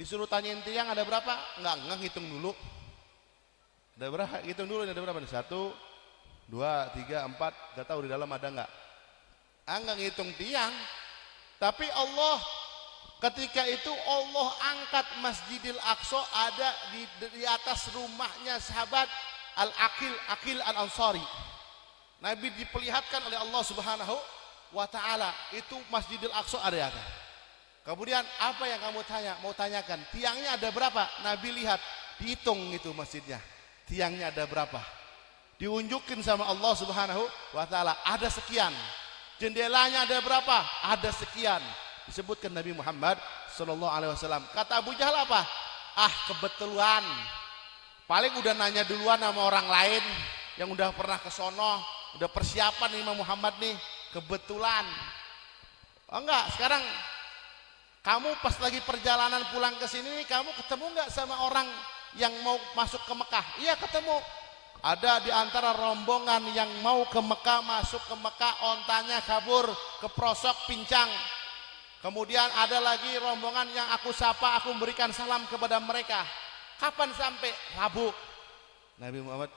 disuruh tanyain tiang ada berapa? Enggak hitung dulu. Ada berapa? Hitung dulu ada berapa? 1, 2, 3, 4, gak tahu di dalam ada enggak. Enggak ngitung tiang. Tapi Allah ketika itu Allah angkat Masjidil Aqsa ada di atas rumahnya sahabat Al-Aqil Al-Ansari. Nabi diperlihatkan oleh Allah Subhanahu wa taala, itu Masjidil Aqsa ada ya. Kemudian apa yang kamu mau tanyakan? Tiangnya ada berapa? Nabi lihat, dihitung itu masjidnya. Tiangnya ada berapa? Diunjukin sama Allah Subhanahu wa taala, ada sekian. Jendelanya ada berapa? Ada sekian. Disebutkan Nabi Muhammad sallallahu alaihi wasallam. Kata Abu Jahal apa? Kebetulan. Paling udah nanya duluan sama orang lain yang udah pernah ke sono, udah persiapan nih Imam Muhammad nih, kebetulan. Oh enggak, sekarang kamu pas lagi perjalanan pulang ke sini, kamu ketemu enggak sama orang yang mau masuk ke Mekah? Iya ketemu. Ada di antara rombongan yang mau ke Mekah, masuk ke Mekah, ontanya kabur, keprosok, pincang. Kemudian ada lagi rombongan yang aku sapa, aku memberikan salam kepada mereka. Kapan sampai? Rabu.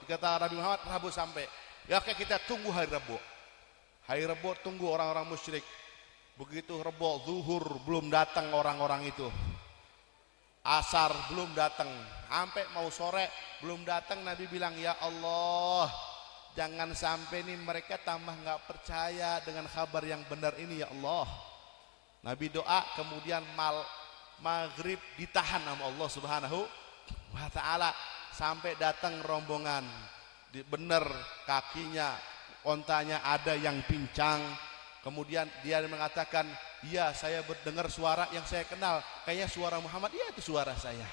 Kata Nabi Muhammad, Rabu sampai. Ya oke, kita tunggu hari Rabu. Hari Rabu tunggu orang-orang musyrik. Begitu Rabu zuhur belum datang orang-orang itu. Asar belum datang. Sampai mau sore belum datang. Nabi bilang, ya Allah, jangan sampai nih mereka tambah nggak percaya dengan kabar yang benar ini ya Allah. Nabi doa, kemudian maghrib ditahan sama Allah Subhanahu wa ta'ala sampai datang rombongan. Benar kakinya, ontanya ada yang pincang. Kemudian dia mengatakan, iya saya mendengar suara yang saya kenal, kayaknya suara Muhammad. Iya itu suara saya.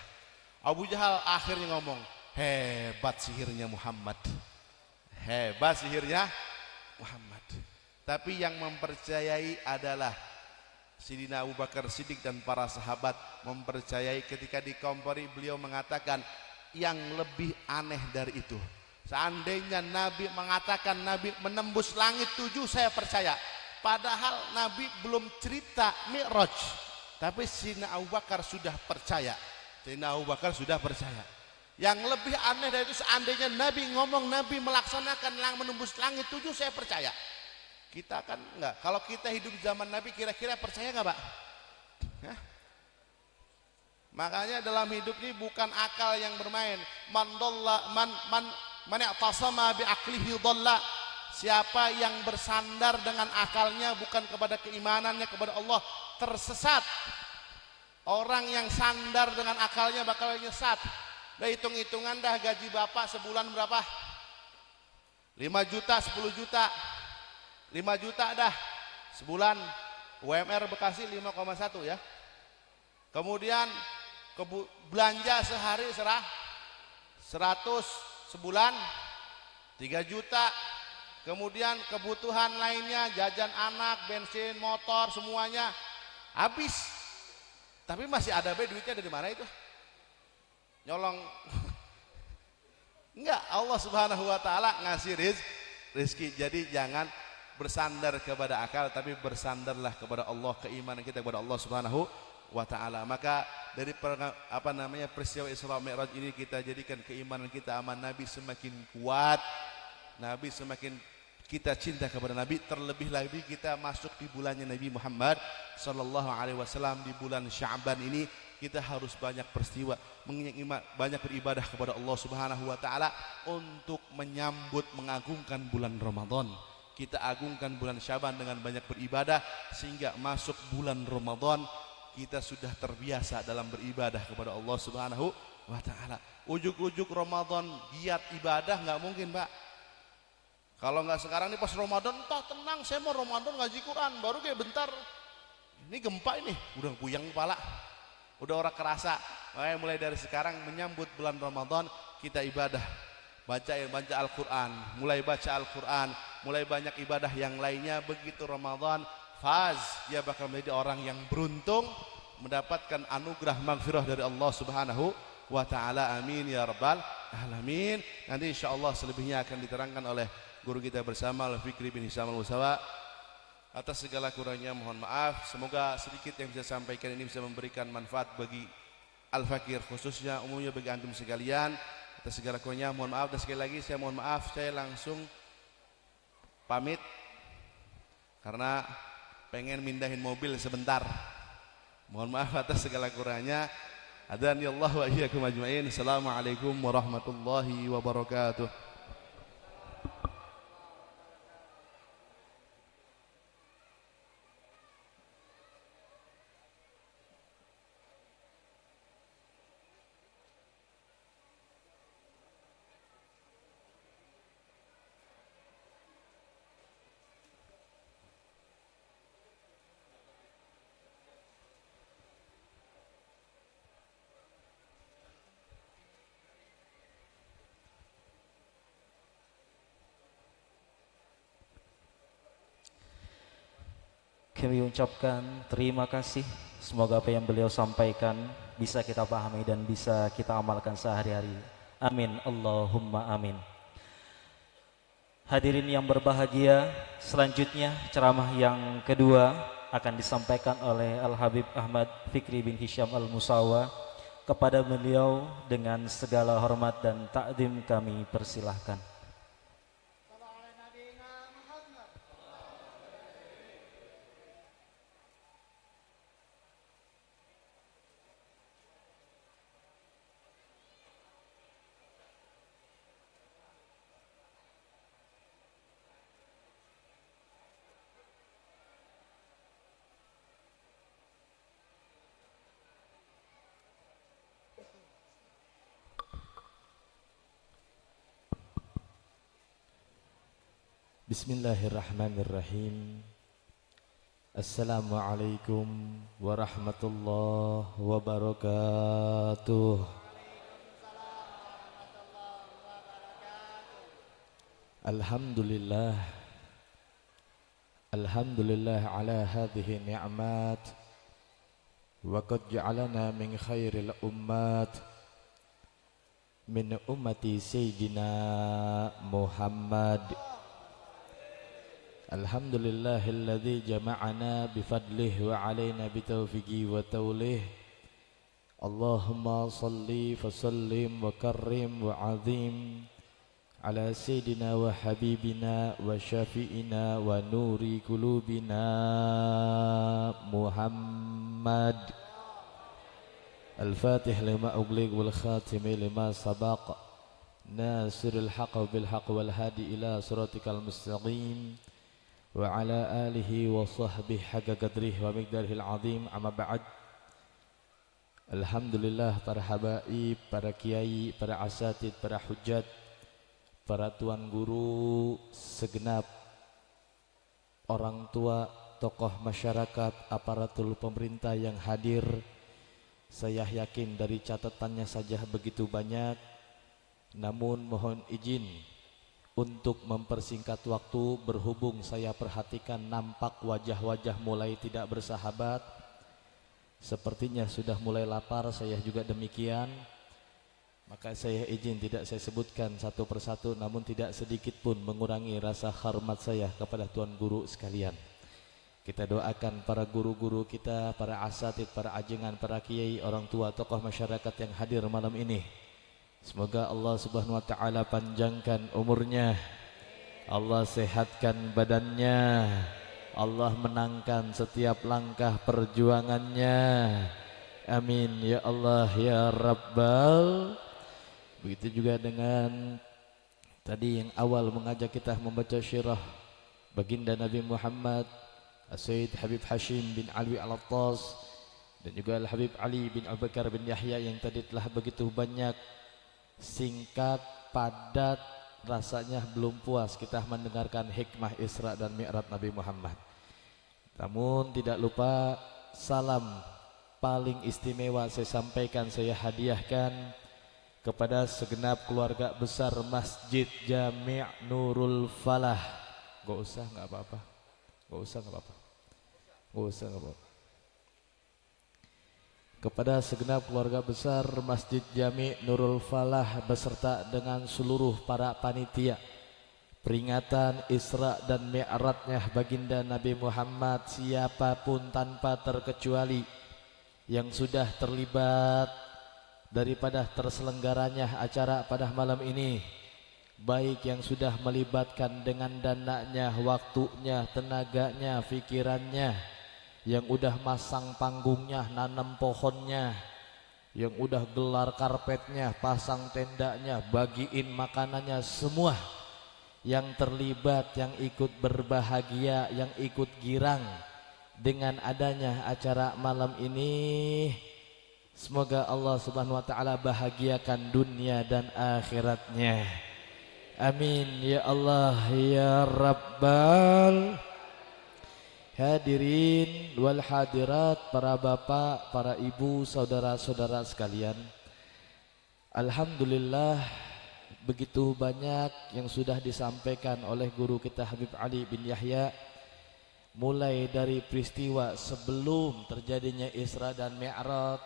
Abu Jahal akhirnya ngomong, hebat sihirnya Muhammad. Hebat sihirnya Muhammad. Tapi yang mempercayai adalah Sidina Abu Bakar Siddiq dan para sahabat mempercayai. Ketika dikompari beliau mengatakan yang lebih aneh dari itu, Seandainya Nabi mengatakan Nabi menembus langit 7, saya percaya. Padahal Nabi belum cerita Mi'raj, tapi Sayyidina Abu Bakar sudah percaya. Sayyidina Abu Bakar sudah percaya. Yang lebih aneh dari itu, seandainya Nabi ngomong Nabi melaksanakan menembus langit 7, saya percaya. Kita kan enggak. Kalau kita hidup zaman Nabi, kira-kira percaya enggak, Pak? Hah? Makanya dalam hidup ini bukan akal yang bermain. Man i'tasama bi aqlihi dhalla. Siapa yang bersandar dengan akalnya bukan kepada keimanannya kepada Allah, tersesat. Orang yang sandar dengan akalnya bakal nyesat. Udah hitung-hitungan dah, gaji bapak sebulan berapa? 5 juta, 10 juta. 5 juta dah sebulan. UMR Bekasi 5,1 ya. Kemudian belanja sehari 100, sebulan 3 juta. Kemudian kebutuhan lainnya, jajan anak, bensin, motor, semuanya habis. Tapi masih ada duitnya dari mana itu? Nyolong. Enggak, Allah Subhanahu wa taala ngasih rezeki. Jadi jangan bersandar kepada akal, tapi bersandarlah kepada Allah, keimanan kita kepada Allah Subhanahu wa taala. Maka dari peristiwa Isra Mi'raj ini kita jadikan keimanan kita sama Nabi semakin kuat. Nabi semakin kita cinta kepada Nabi, terlebih lagi kita masuk di bulannya Nabi Muhammad sallallahu alaihi wasallam. Di bulan Sya'ban ini kita harus banyak peristiwa, banyak beribadah kepada Allah Subhanahu wa taala untuk menyambut mengagungkan bulan Ramadan. Kita agungkan bulan Sya'ban dengan banyak beribadah, sehingga masuk bulan Ramadan kita sudah terbiasa dalam beribadah kepada Allah Subhanahu wa taala. Ujuk-ujuk Ramadan giat ibadah nggak mungkin, Pak. Kalau nggak sekarang nih pas Ramadan, entah tenang, saya mau Ramadan ngaji Quran, baru kayak bentar ini gempa ini, udah puyeng kepala, udah orang kerasa. Makanya mulai dari sekarang menyambut bulan Ramadan kita ibadah, baca Al-Quran, mulai baca Al-Quran, mulai banyak ibadah yang lainnya. Begitu Ramadan faz, dia bakal menjadi orang yang beruntung mendapatkan anugerah maghfirah dari Allah Subhanahu wa taala. Amin ya rabbal alamin. Nanti insyaallah selebihnya akan diterangkan oleh guru kita bersama Al-Fikri bin Hisam Al-Musawa. Atas segala kurangnya mohon maaf. Semoga sedikit yang bisa sampaikan ini bisa memberikan manfaat bagi Al-Fakir, khususnya umumnya bagi antum sekalian. Atas segala kurangnya mohon maaf, dan sekali lagi saya mohon maaf, saya langsung pamit karena pengen mindahin mobil sebentar. Mohon maaf atas segala kurangnya. Adani Allah wa iyyakum ajmain. Assalamualaikum warahmatullahi wabarakatuh. Kami ucapkan terima kasih. Semoga apa yang beliau sampaikan bisa kita pahami dan bisa kita amalkan sehari-hari. Amin, Allahumma amin. Hadirin yang berbahagia, selanjutnya ceramah yang kedua akan disampaikan oleh Al-Habib Ahmad Fikri bin Hisham Al-Musawa. Kepada beliau dengan segala hormat dan takdim kami persilahkan. Bismillahirrahmanirrahim. Assalamualaikum warahmatullahi wabarakatuh. Alhamdulillah. Alhamdulillah ala hadhihi ni'mat wa qad ja'alana min khairil ummat. min ummati Sayyidina Muhammad. Alhamdulillahilladzi jama'ana bifadlihi wa alaina bitaufiqi wa taulih. Allahumma salli fasallim wa karrim wa azim ala Sayyidina wa habibina wa syafi'ina wa nuri kulubina Muhammad. Al-Fatih lima ughliq wal khatimi lima sabaq nasirul haqq bil haqq wal hadi ila siratikal mustaqim wa ala alihi wa sahbihi haqqa qadrihi wa miqdarihil azim. Amma ba'd. Alhamdulillah, para habaib, para kiai, para asatid, para hujat, para tuan guru, segenap orang tua, tokoh masyarakat, aparatur pemerintah yang hadir. Saya yakin dari catatannya saja begitu banyak. Namun mohon izin untuk mempersingkat waktu, berhubung saya perhatikan nampak wajah-wajah mulai tidak bersahabat. Sepertinya sudah mulai lapar, saya juga demikian. Maka saya izin tidak saya sebutkan satu persatu, namun tidak sedikit pun mengurangi rasa hormat saya kepada tuan guru sekalian. Kita doakan para guru-guru kita, para asatid, para ajengan, para kiai, orang tua, tokoh masyarakat yang hadir malam ini. Semoga Allah Subhanahu wa taala panjangkan umurnya, Allah sehatkan badannya, Allah menangkan setiap langkah perjuangannya. Amin ya Allah ya Rabbal. Begitu juga dengan tadi yang awal mengajak kita membaca syirah baginda Nabi Muhammad, Sayyid Habib Hashim bin Alwi Al-Attas, dan juga Al-Habib Ali bin Abu Bakar bin Yahya yang tadi telah begitu banyak, singkat, padat, rasanya belum puas kita mendengarkan hikmah Isra dan Mi'raj Nabi Muhammad. Namun tidak lupa salam paling istimewa saya sampaikan, saya hadiahkan kepada segenap keluarga besar Masjid Jami' Nurul Falah. Gak usah, gak apa-apa. Gak usah, gak apa-apa. Gak usah, gak apa-apa. Kepada segenap keluarga besar Masjid Jami' Nurul Falah beserta dengan seluruh para panitia peringatan Isra dan Mi'rajnya baginda Nabi Muhammad, siapapun tanpa terkecuali yang sudah terlibat daripada terselenggaranya acara pada malam ini, baik yang sudah melibatkan dengan dananya, waktunya, tenaganya, pikirannya, yang udah masang panggungnya, nanam pohonnya, yang udah gelar karpetnya, pasang tendanya, bagiin makanannya, semua yang terlibat, yang ikut berbahagia, yang ikut girang dengan adanya acara malam ini. Semoga Allah Subhanahu wa taala bahagiakan dunia dan akhiratnya. Amin ya Allah ya Rabbal. Hadirin wal hadirat, para bapak, para ibu, saudara-saudara sekalian. Alhamdulillah, begitu banyak yang sudah disampaikan oleh guru kita Habib Ali bin Yahya, mulai dari peristiwa sebelum terjadinya Isra dan Mi'raj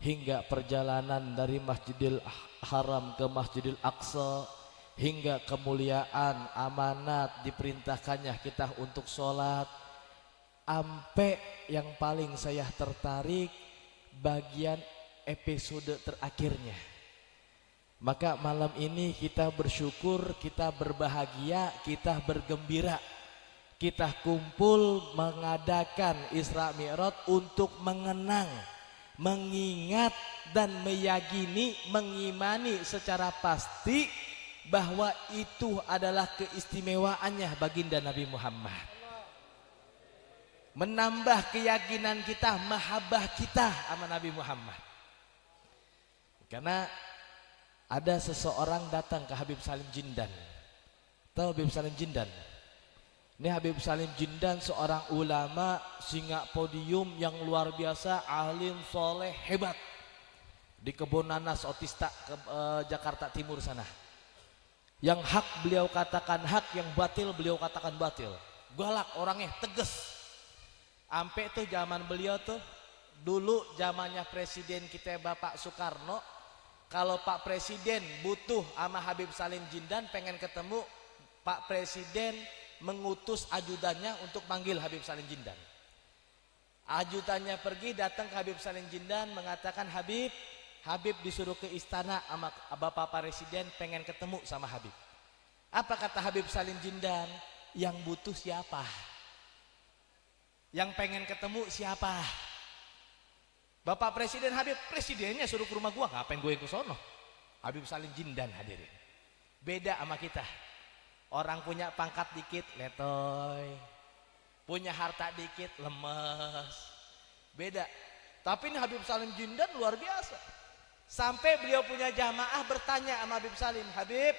hingga perjalanan dari Masjidil Haram ke Masjidil Aqsa, hingga kemuliaan amanat diperintahkannya kita untuk sholat, sampai yang paling saya tertarik bagian episode terakhirnya. Maka malam ini kita bersyukur, kita berbahagia, kita bergembira, kita kumpul mengadakan Isra Mi'raj untuk mengenang, mengingat dan meyakini, mengimani secara pasti bahwa itu adalah keistimewaannya baginda Nabi Muhammad. Menambah keyakinan kita, mahabbah kita sama Nabi Muhammad. Karena ada seseorang datang ke Habib Salim Jindan. Tahu Habib Salim Jindan? Ini Habib Salim Jindan seorang ulama singa podium yang luar biasa, alim, soleh, hebat. Di Kebun Nanas Otista ke Jakarta Timur sana. Yang hak beliau katakan hak, yang batil beliau katakan batil. Galak orangnya, tegas. Sampai tuh zaman beliau tuh, dulu zamannya presiden kita Bapak Soekarno, kalau Pak Presiden butuh sama Habib Salim Jindan, pengen ketemu, Pak Presiden mengutus ajudannya untuk panggil Habib Salim Jindan. Ajudannya pergi, datang ke Habib Salim Jindan, mengatakan, Habib disuruh ke istana sama Bapak Presiden, pengen ketemu sama Habib. Apa kata Habib Salim Jindan? Yang butuh siapa? Yang pengen ketemu siapa? Bapak Presiden, Habib, presidennya suruh ke rumah gua, ngapain gue yang ke sono? Habib Salim Jindan hadirin. Beda sama kita. Orang punya pangkat dikit, letoy. Punya harta dikit, lemes. Beda. Tapi ini Habib Salim Jindan luar biasa. Sampai beliau punya jamaah bertanya sama Habib Salim, Habib,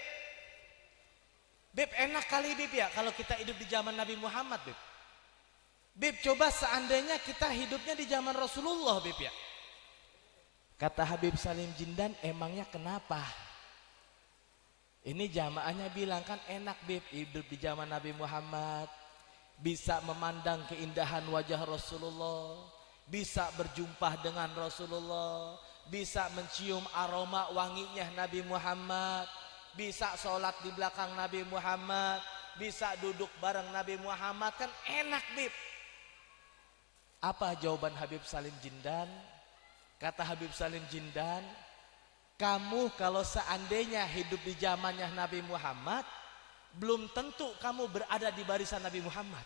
enak kali Bib ya kalau kita hidup di zaman Nabi Muhammad, Bib. Bib, coba seandainya kita hidupnya di zaman Rasulullah, Bib ya. Kata Habib Salim Jindan, emangnya kenapa? Ini jamaahnya bilang, kan enak Bib hidup di zaman Nabi Muhammad, bisa memandang keindahan wajah Rasulullah, bisa berjumpa dengan Rasulullah, bisa mencium aroma wanginya Nabi Muhammad, bisa sholat di belakang Nabi Muhammad, bisa duduk bareng Nabi Muhammad, kan enak Bib. Apa jawaban Habib Salim Jindan? Kata Habib Salim Jindan, kamu kalau seandainya hidup di zamannya Nabi Muhammad, belum tentu kamu berada di barisan Nabi Muhammad.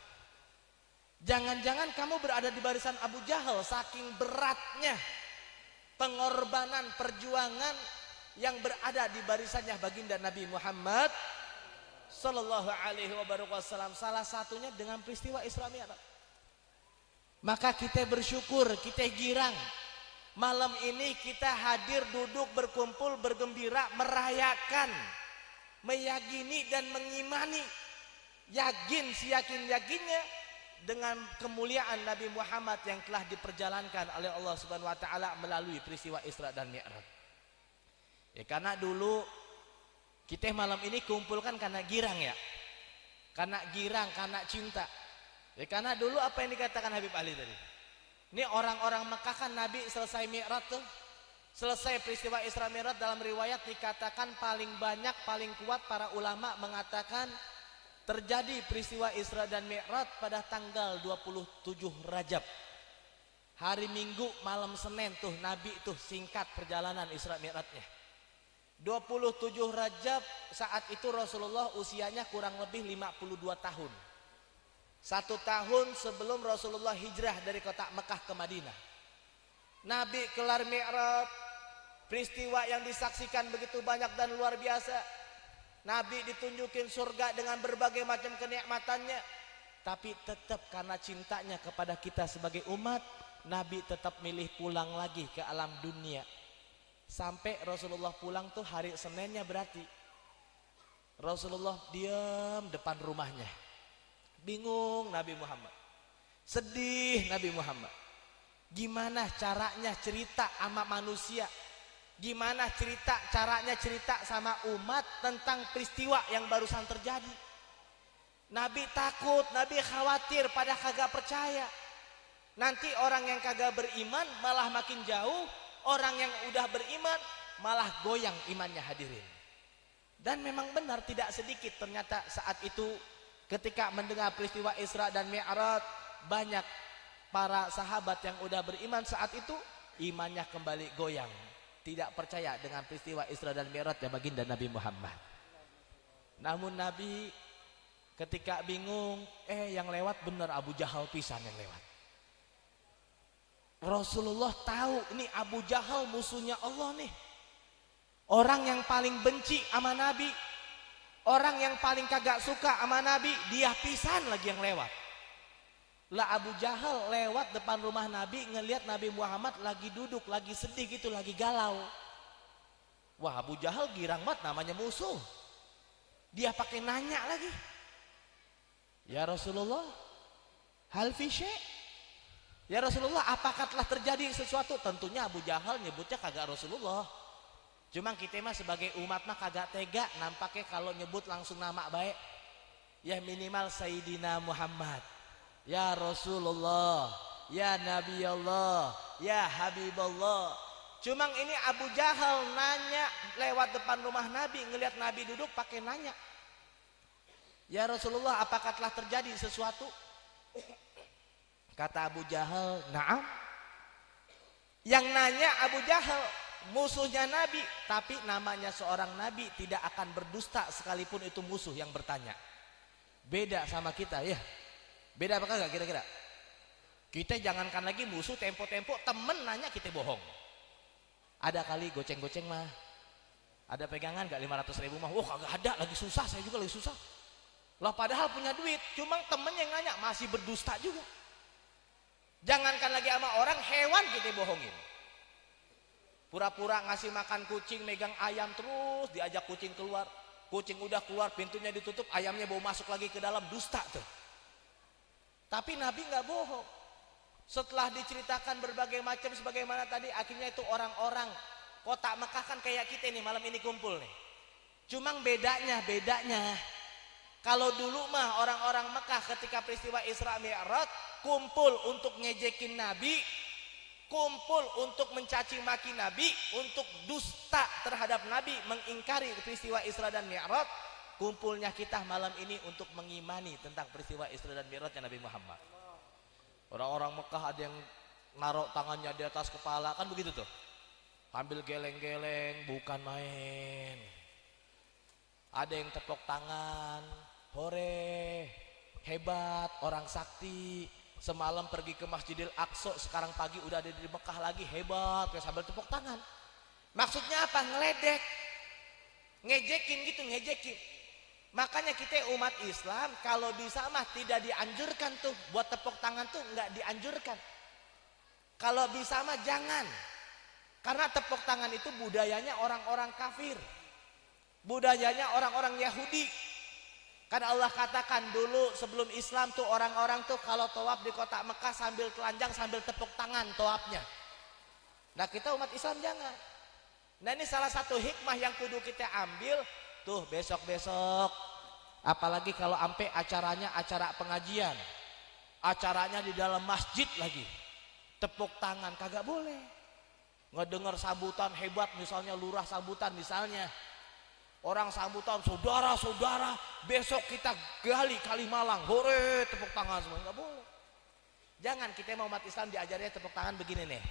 Jangan-jangan kamu berada di barisan Abu Jahal, saking beratnya pengorbanan perjuangan yang berada di barisannya baginda Nabi Muhammad sallallahu alaihi wasallam. Salah satunya dengan peristiwa Isra Mi'raj. Maka kita bersyukur, kita girang. Malam ini kita hadir, duduk, berkumpul, bergembira, merayakan, meyakini dan mengimani, yakin seyakin-yakinnya dengan kemuliaan Nabi Muhammad yang telah diperjalankan oleh Allah Subhanahu wa taala melalui peristiwa Isra dan Mi'raj. Ya, karena dulu kita malam ini kumpulkan karena girang ya. Karena girang, karena cinta. Ya, karena dulu apa yang dikatakan Habib Ali tadi. Ini orang-orang Mekah kan Nabi selesai Mi'raj tuh, selesai peristiwa Isra Mi'raj, dalam riwayat dikatakan paling banyak, paling kuat para ulama mengatakan terjadi peristiwa Isra dan Mi'raj pada tanggal 27 Rajab. Hari Minggu malam Senin tuh Nabi tuh singkat perjalanan Isra Mi'rajnya. 27 Rajab, saat itu Rasulullah usianya kurang lebih 52 tahun. 1 tahun sebelum Rasulullah hijrah dari kota Mekah ke Madinah. Nabi kelar Mi'raj, peristiwa yang disaksikan begitu banyak dan luar biasa. Nabi ditunjukin surga dengan berbagai macam kenikmatannya. Tapi tetap karena cintanya kepada kita sebagai umat, Nabi tetap milih pulang lagi ke alam dunia. Sampai Rasulullah pulang tuh hari Seninnya berarti. Rasulullah diam depan rumahnya. Bingung Nabi Muhammad, sedih Nabi Muhammad. Gimana caranya cerita sama manusia, gimana caranya cerita sama umat tentang peristiwa yang barusan terjadi. Nabi takut, Nabi khawatir pada kagak percaya. Nanti orang yang kagak beriman malah makin jauh, orang yang udah beriman malah goyang imannya hadirin. Dan memang benar tidak sedikit ternyata saat itu ketika mendengar peristiwa Isra dan Mi'raj, banyak para sahabat yang udah beriman saat itu imannya kembali goyang, tidak percaya dengan peristiwa Isra dan Mi'raj ya baginda Nabi Muhammad. Namun Nabi ketika bingung, yang lewat benar Abu Jahal pisan yang lewat. Rasulullah tahu ini Abu Jahal musuhnya Allah nih, orang yang paling benci sama Nabi, orang yang paling kagak suka sama Nabi, dia pisan lagi yang lewat. Lah Abu Jahal lewat depan rumah Nabi, ngelihat Nabi Muhammad lagi duduk, lagi sedih gitu, lagi galau. Wah, Abu Jahal girang banget, namanya musuh. Dia pakai nanya lagi, ya Rasulullah, hal fi syai'? Ya Rasulullah, apakah telah terjadi sesuatu? Tentunya Abu Jahal nyebutnya kagak Rasulullah. Cuma kita mah sebagai umat mah kagak tega, nampaknya kalau nyebut langsung nama baik. Ya minimal Sayyidina Muhammad, ya Rasulullah, ya Nabi Allah, ya Habibullah. Cuma ini Abu Jahal nanya lewat depan rumah Nabi, ngelihat Nabi duduk pakai nanya. Ya Rasulullah, apakah telah terjadi sesuatu? Kata Abu Jahal, "Na'am." Yang nanya Abu Jahal, musuhnya Nabi, tapi namanya seorang Nabi tidak akan berdusta sekalipun itu musuh yang bertanya. Beda sama kita ya. Beda apakah enggak kira-kira? Kita jangankan lagi musuh, tempo-tempo temen nanya kita bohong. Ada kali goceng-goceng mah. Ada pegangan gak 500.000 mah? Wah kagak ada, lagi susah, saya juga lagi susah. Lah padahal punya duit, cuma temen yang nanya masih berdusta juga. Jangankan lagi sama orang, hewan kita bohongin. Pura-pura ngasih makan kucing, megang ayam terus, diajak kucing keluar. Kucing udah keluar, pintunya ditutup, ayamnya bawa masuk lagi ke dalam, dusta tuh. Tapi Nabi nggak bohong. Setelah diceritakan berbagai macam sebagaimana tadi, akhirnya itu orang-orang kota Mekah kan kayak kita nih malam ini kumpul nih. Cuma bedanya kalau dulu mah orang-orang Mekah ketika peristiwa Isra Mi'raj kumpul untuk ngejekin Nabi, kumpul untuk mencaci maki Nabi, untuk dusta terhadap Nabi, mengingkari peristiwa Isra dan Mi'raj. Kumpulnya kita malam ini untuk mengimani tentang peristiwa Isra dan Mi'rajnya Nabi Muhammad. Orang-orang Mekah ada yang naruh tangannya di atas kepala, kan begitu tuh. Ambil geleng-geleng, bukan main. Ada yang tepuk tangan, hore, hebat, orang sakti. Semalam pergi ke Masjidil Aqsa, sekarang pagi udah ada di Mekah lagi, hebat, kayak sambil tepuk tangan. Maksudnya apa? Ngeledek, ngejekin gitu, ngejekin. Makanya kita umat Islam kalau bisa mah tidak dianjurkan tuh buat tepuk tangan tuh, nggak dianjurkan. Kalau bisa mah jangan. Karena tepuk tangan itu budayanya orang-orang kafir. Budayanya orang-orang Yahudi. Karena Allah katakan dulu sebelum Islam tuh orang-orang tuh kalau tawaf di kota Mekah sambil telanjang sambil tepuk tangan tawafnya. Nah kita umat Islam jangan. Nah ini salah satu hikmah yang kudu kita ambil tuh besok-besok. Apalagi kalau ampe acaranya acara pengajian. Acaranya di dalam masjid lagi. Tepuk tangan kagak boleh. Ngedengar sambutan hebat misalnya lurah sambutan misalnya. Orang sambutan saudara-saudara besok kita gali Kalimalang, hore tepuk tangan semua, nggak boleh. Jangan, kita mau umat Islam diajarnya tepuk tangan begini nih.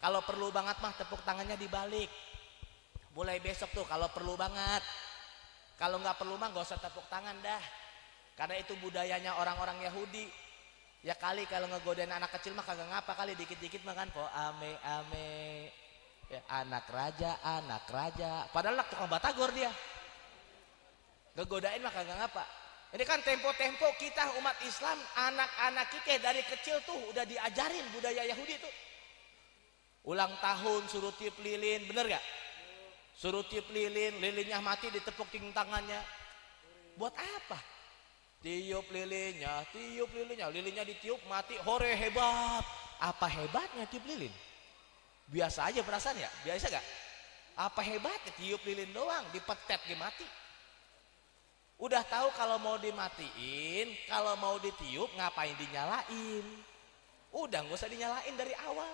Kalau perlu banget mah tepuk tangannya dibalik. Mulai besok tuh kalau perlu banget. Kalau nggak perlu mah nggak usah tepuk tangan dah. Karena itu budayanya orang-orang Yahudi. Ya kali kalau ngegodain anak kecil mah kagak ngapa kali dikit-dikit makan po ame. Ya, anak raja. Padahal tukang batagor dia. Ngegodain mah kagak ngapa. Ini kan tempo-tempo kita umat Islam, anak-anak kita dari kecil tuh udah diajarin budaya Yahudi tuh. Ulang tahun suruh tiup lilin, bener gak? Suruh tiup lilin, lilinnya mati ditepuk tangannya. Buat apa? Tiup lilinnya, lilinnya ditiup mati, hore hebat. Apa hebatnya tiup lilin? Biasa aja perasaan ya, biasa gak? Apa hebatnya tiup lilin doang, dipetet dia mati. Udah tahu kalau mau dimatiin, kalau mau ditiup ngapain dinyalain? Udah nggak usah dinyalain dari awal.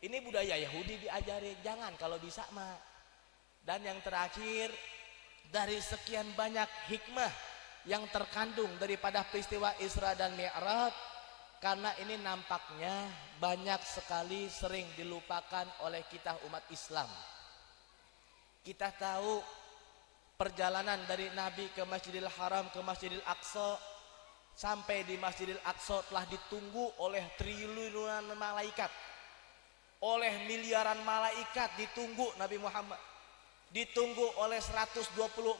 Ini budaya Yahudi diajarin, jangan kalau bisa mah. Dan yang terakhir, dari sekian banyak hikmah yang terkandung daripada peristiwa Isra dan Mi'raj, karena ini nampaknya banyak sekali sering dilupakan oleh kita umat Islam. Kita tahu perjalanan dari Nabi ke Masjidil Haram ke Masjidil Aqsa, sampai di Masjidil Aqsa telah ditunggu oleh triliunan malaikat, oleh miliaran malaikat ditunggu Nabi Muhammad, ditunggu oleh 124.000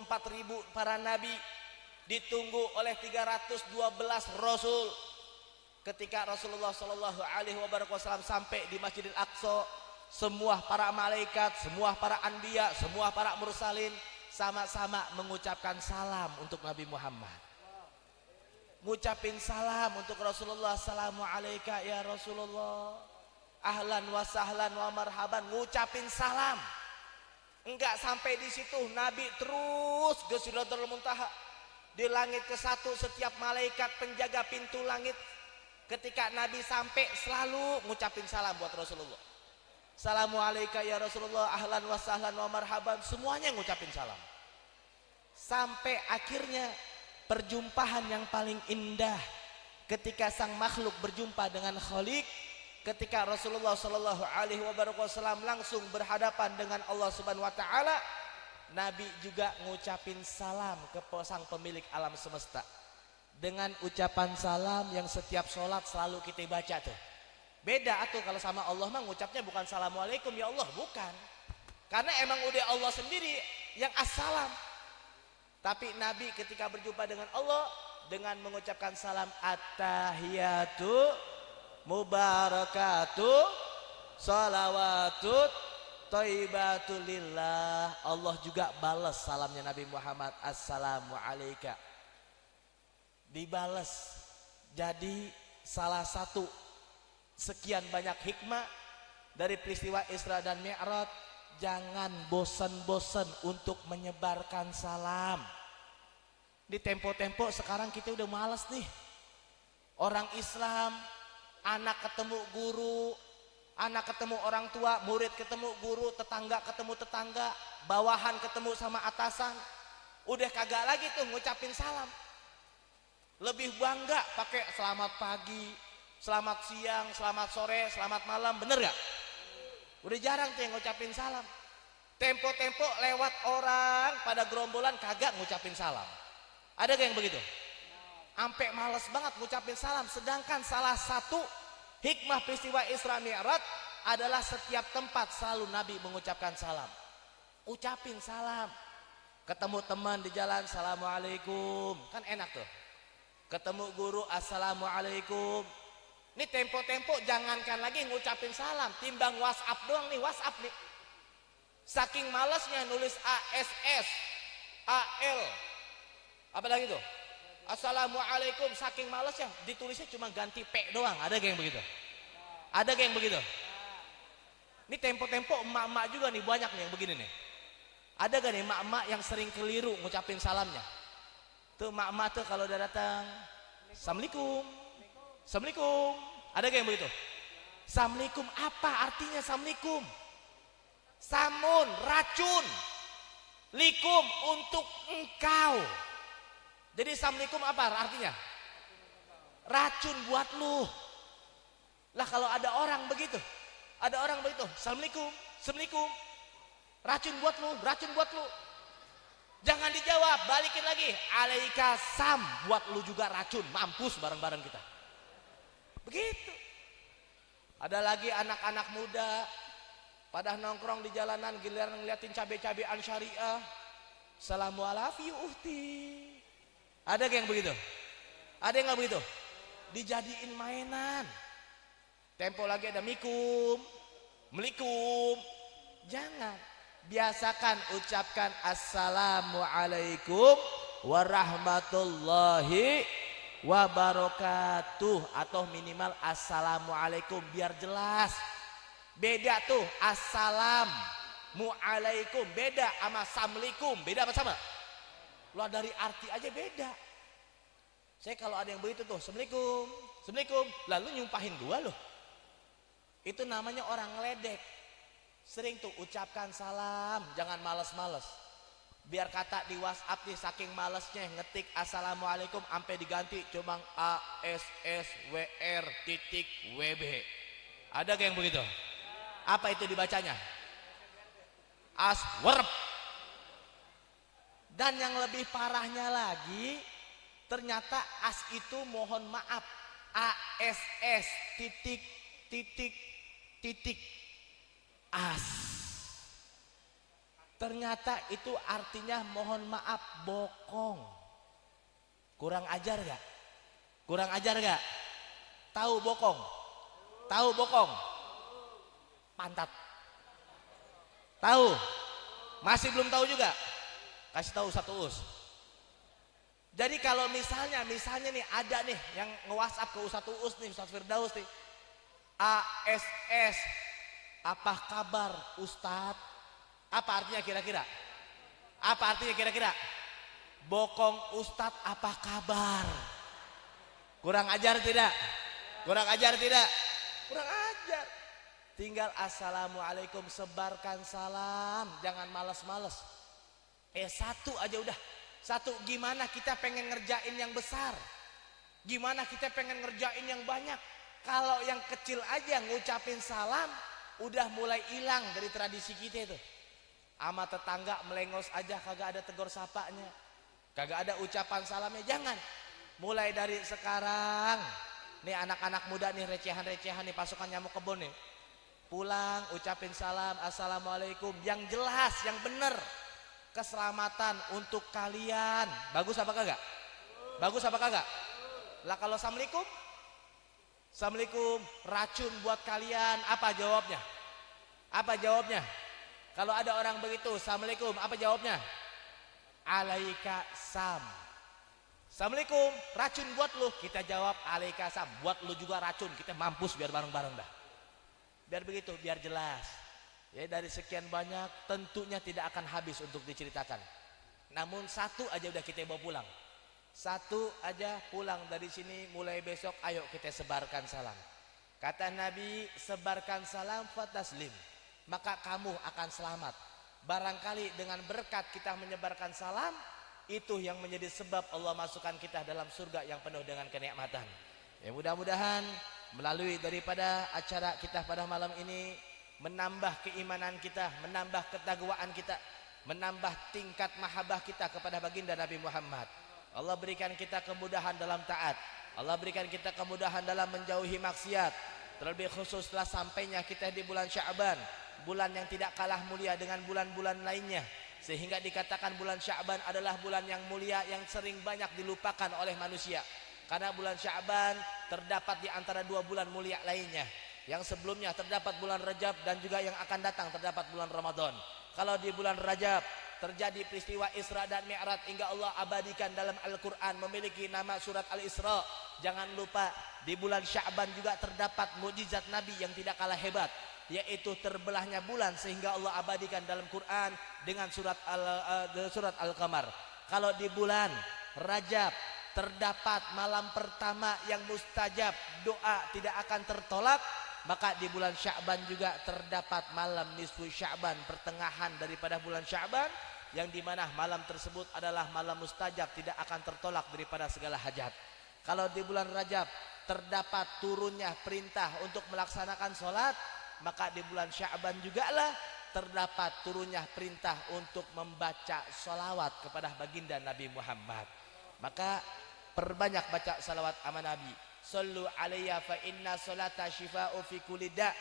para nabi, ditunggu oleh 312 rasul. Ketika Rasulullah Shallallahu Alaihi Wasallam sampai di Masjidil Aqsa, semua para malaikat, semua para anbiya, semua para mursalin sama-sama mengucapkan salam untuk Nabi Muhammad. Ngucapin salam untuk Rasulullah, assalamu alaika ya Rasulullah, ahlan wa sahlan wa marhaban, ngucapin salam. Enggak sampai di situ, Nabi terus ke Sidratul Muntaha. Di langit ke-1 setiap malaikat penjaga pintu langit ketika Nabi sampai selalu ngucapin salam buat Rasulullah. Assalamualaikum ya Rasulullah, ahlan wa sahlan wa marhaban, semuanya ngucapin salam. Sampai akhirnya perjumpaan yang paling indah ketika sang makhluk berjumpa dengan Khalik, ketika Rasulullah Shallallahu Alaihi Wasallam langsung berhadapan dengan Allah Subhanahu Wa Taala, Nabi juga ngucapin salam ke sang pemilik alam semesta dengan ucapan salam yang setiap sholat selalu kita baca tuh. Beda tuh kalau sama Allah mah ngucapnya bukan assalamualaikum ya Allah, bukan, karena emang udah Allah sendiri yang assalam. Tapi Nabi ketika berjumpa dengan Allah dengan mengucapkan salam at-tahiyatu mubarakatu salawatu thayyibatu lillah, Allah juga balas salamnya Nabi Muhammad, assalamu alaika, dibales. Jadi salah satu sekian banyak hikmah dari peristiwa Isra dan Mi'raj, jangan bosan-bosan untuk menyebarkan salam. Di tempo-tempo sekarang kita udah malas nih. Orang Islam, anak ketemu guru, anak ketemu orang tua, murid ketemu guru, tetangga ketemu tetangga, bawahan ketemu sama atasan, udah kagak lagi tuh ngucapin salam. Lebih bangga pakai selamat pagi, selamat siang, selamat sore, selamat malam, bener gak? Udah jarang tuh yang ngucapin salam. Tempo-tempo lewat orang pada gerombolan kagak ngucapin salam. Ada gak yang begitu? Sampai males banget ngucapin salam. Sedangkan salah satu hikmah peristiwa Isra Mi'raj adalah setiap tempat selalu Nabi mengucapkan salam. Ucapin salam. Ketemu teman di jalan, assalamualaikum, kan enak tuh. Ketemu guru, assalamualaikum. Ini tempo-tempo jangankan lagi ngucapin salam, timbang WhatsApp doang nih, WhatsApp nih. Saking malasnya nulis ASS, AL, apa lagi tuh? Assalamualaikum, saking malasnya ditulisnya cuma ganti P doang. Ada gak yang begitu? Ada gak yang begitu? Ini tempo-tempo emak-emak juga nih, banyak nih yang begini nih. Ada gak nih emak-emak yang sering keliru ngucapin salamnya? Tuh emak-emak tuh kalau udah datang, assalamualaikum, assalamualaikum. Ada gak yang begitu? Assalamualaikum, apa artinya assalamualaikum? Samun, racun. Likum, untuk engkau. Jadi assalamualaikum apa artinya? Racun buat lu. Lah kalau ada orang begitu, assalamualaikum, assalamualaikum, racun buat lu, racun buat lu. Jangan dijawab, balikin lagi, alaika sam, buat lu juga racun, mampus bareng-bareng kita. Begitu. Ada lagi anak-anak muda pada nongkrong di jalanan, giliran ngeliatin cabe-cabean syariah, assalamualaikum uhti. Ada yang begitu? Ada yang nggak begitu? Dijadiin mainan. Tempo lagi ada mikum, melikum. Jangan. Biasakan ucapkan assalamualaikum warahmatullahi wabarakatuh, atau minimal assalamualaikum biar jelas. Beda tuh assalamualaikum, beda sama assalamualaikum, beda apa sama? Lo dari arti aja beda. Saya kalau ada yang begitu tuh, assalamualaikum, assalamualaikum, lalu nyumpahin gua loh. Itu namanya orang ngeledek. Sering tuh ucapkan salam, jangan males-males. Biar kata di WhatsApp nih, saking malesnya ngetik assalamualaikum sampai diganti cuma ASSWR.WB. Ada gak yang begitu? Apa itu dibacanya? Aswerp. Dan yang lebih parahnya lagi, ternyata as itu mohon maaf, ASS titik titik titik as. Ternyata itu artinya mohon maaf bokong. Kurang ajar gak? Kurang ajar gak? Tahu bokong? Tahu bokong? Pantat. Tahu? Masih belum tahu juga? Kasih tahu satu us. Jadi kalau misalnya nih ada nih yang nge-WhatsApp ke Ustadz Uus nih, Ustadz Firdaus nih, ASS, apa kabar Ustadz? Apa artinya kira-kira? Apa artinya kira-kira? Bokong Ustadz apa kabar? Kurang ajar tidak? Kurang ajar tidak? Kurang ajar. tinggal assalamualaikum, sebarkan salam, jangan males-males. Satu aja udah. Satu, gimana kita pengen ngerjain yang besar, gimana kita pengen ngerjain yang banyak. Kalau yang kecil aja ngucapin salam udah mulai hilang dari tradisi kita itu. Ama tetangga melengos aja kagak ada tegur sapanya, kagak ada ucapan salamnya. Jangan. Mulai dari sekarang nih anak-anak muda nih, recehan-recehan nih, pasukan nyamuk kebon nih, pulang ucapin salam assalamualaikum yang jelas, yang bener. Keselamatan untuk kalian. Bagus apa kagak? Bagus apa kagak? Lah kalau assalamualaikum, assalamualaikum racun buat kalian, apa jawabnya? Apa jawabnya? Kalau ada orang begitu, assalamualaikum, apa jawabnya? Alaika sam. Assalamualaikum, racun buat lu. Kita jawab alaika sam, buat lu juga racun. Kita mampus biar bareng-bareng dah. Biar begitu, biar jelas. Ya, dari sekian banyak tentunya tidak akan habis untuk diceritakan. Namun satu aja udah kita bawa pulang. Satu aja pulang dari sini, mulai besok ayo kita sebarkan salam. Kata Nabi, sebarkan salam fataslim, maka kamu akan selamat. Barangkali dengan berkat kita menyebarkan salam, itu yang menjadi sebab Allah masukkan kita dalam surga yang penuh dengan kenikmatan. Ya, mudah-mudahan melalui daripada acara kita pada malam ini menambah keimanan kita, menambah ketakwaan kita, menambah tingkat mahabbah kita kepada baginda Nabi Muhammad. Allah berikan kita kemudahan dalam taat, Allah berikan kita kemudahan dalam menjauhi maksiat. Terlebih khusus setelah sampainya kita di bulan Sya'ban, bulan yang tidak kalah mulia dengan bulan-bulan lainnya, sehingga dikatakan bulan Sya'ban adalah bulan yang mulia yang sering banyak dilupakan oleh manusia. Karena bulan Sya'ban terdapat di antara dua bulan mulia lainnya. Yang sebelumnya terdapat bulan Rajab, dan juga yang akan datang terdapat bulan Ramadan. Kalau di bulan Rajab terjadi peristiwa Isra dan Mi'raj hingga Allah abadikan dalam Al-Quran memiliki nama surat Al-Isra. Jangan lupa di bulan Sya'ban juga terdapat mukjizat Nabi yang tidak kalah hebat, yaitu terbelahnya bulan sehingga Allah abadikan dalam Quran dengan surat Al-Qamar. Kalau di bulan Rajab terdapat malam pertama yang mustajab, doa tidak akan tertolak, maka di bulan Sya'ban juga terdapat malam nisfu Sya'ban, pertengahan daripada bulan Sya'ban, yang dimana malam tersebut adalah malam mustajab, tidak akan tertolak daripada segala hajat. Kalau di bulan Rajab terdapat turunnya perintah untuk melaksanakan sholat, maka di bulan Sya'ban juga lah terdapat turunnya perintah untuk membaca sholawat kepada baginda Nabi Muhammad. Maka perbanyak baca salawat sama Nabi. Sallu alayya fa inna salata syifa'u fi kulli da'.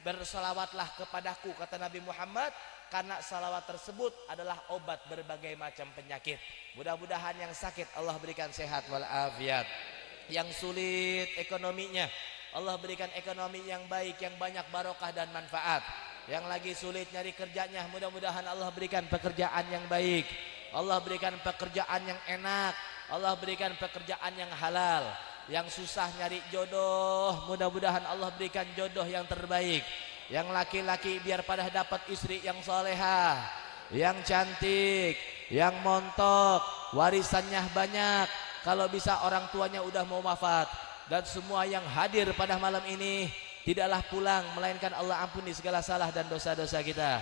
Bersalawatlah kepadaku, kata Nabi Muhammad, karena salawat tersebut adalah obat berbagai macam penyakit. Mudah-mudahan yang sakit Allah berikan sehat walafiat. Yang sulit ekonominya, Allah berikan ekonomi yang baik, yang banyak barokah dan manfaat. Yang lagi sulit nyari kerjanya, mudah-mudahan Allah berikan pekerjaan yang baik, Allah berikan pekerjaan yang enak, Allah berikan pekerjaan yang halal. Yang susah nyari jodoh, mudah-mudahan Allah berikan jodoh yang terbaik. Yang laki-laki biar pada dapat istri yang solehah, yang cantik, yang montok, warisannya banyak. Kalau bisa orang tuanya udah mau wafat. Dan semua yang hadir pada malam ini tidaklah pulang melainkan Allah ampuni segala salah dan dosa-dosa kita.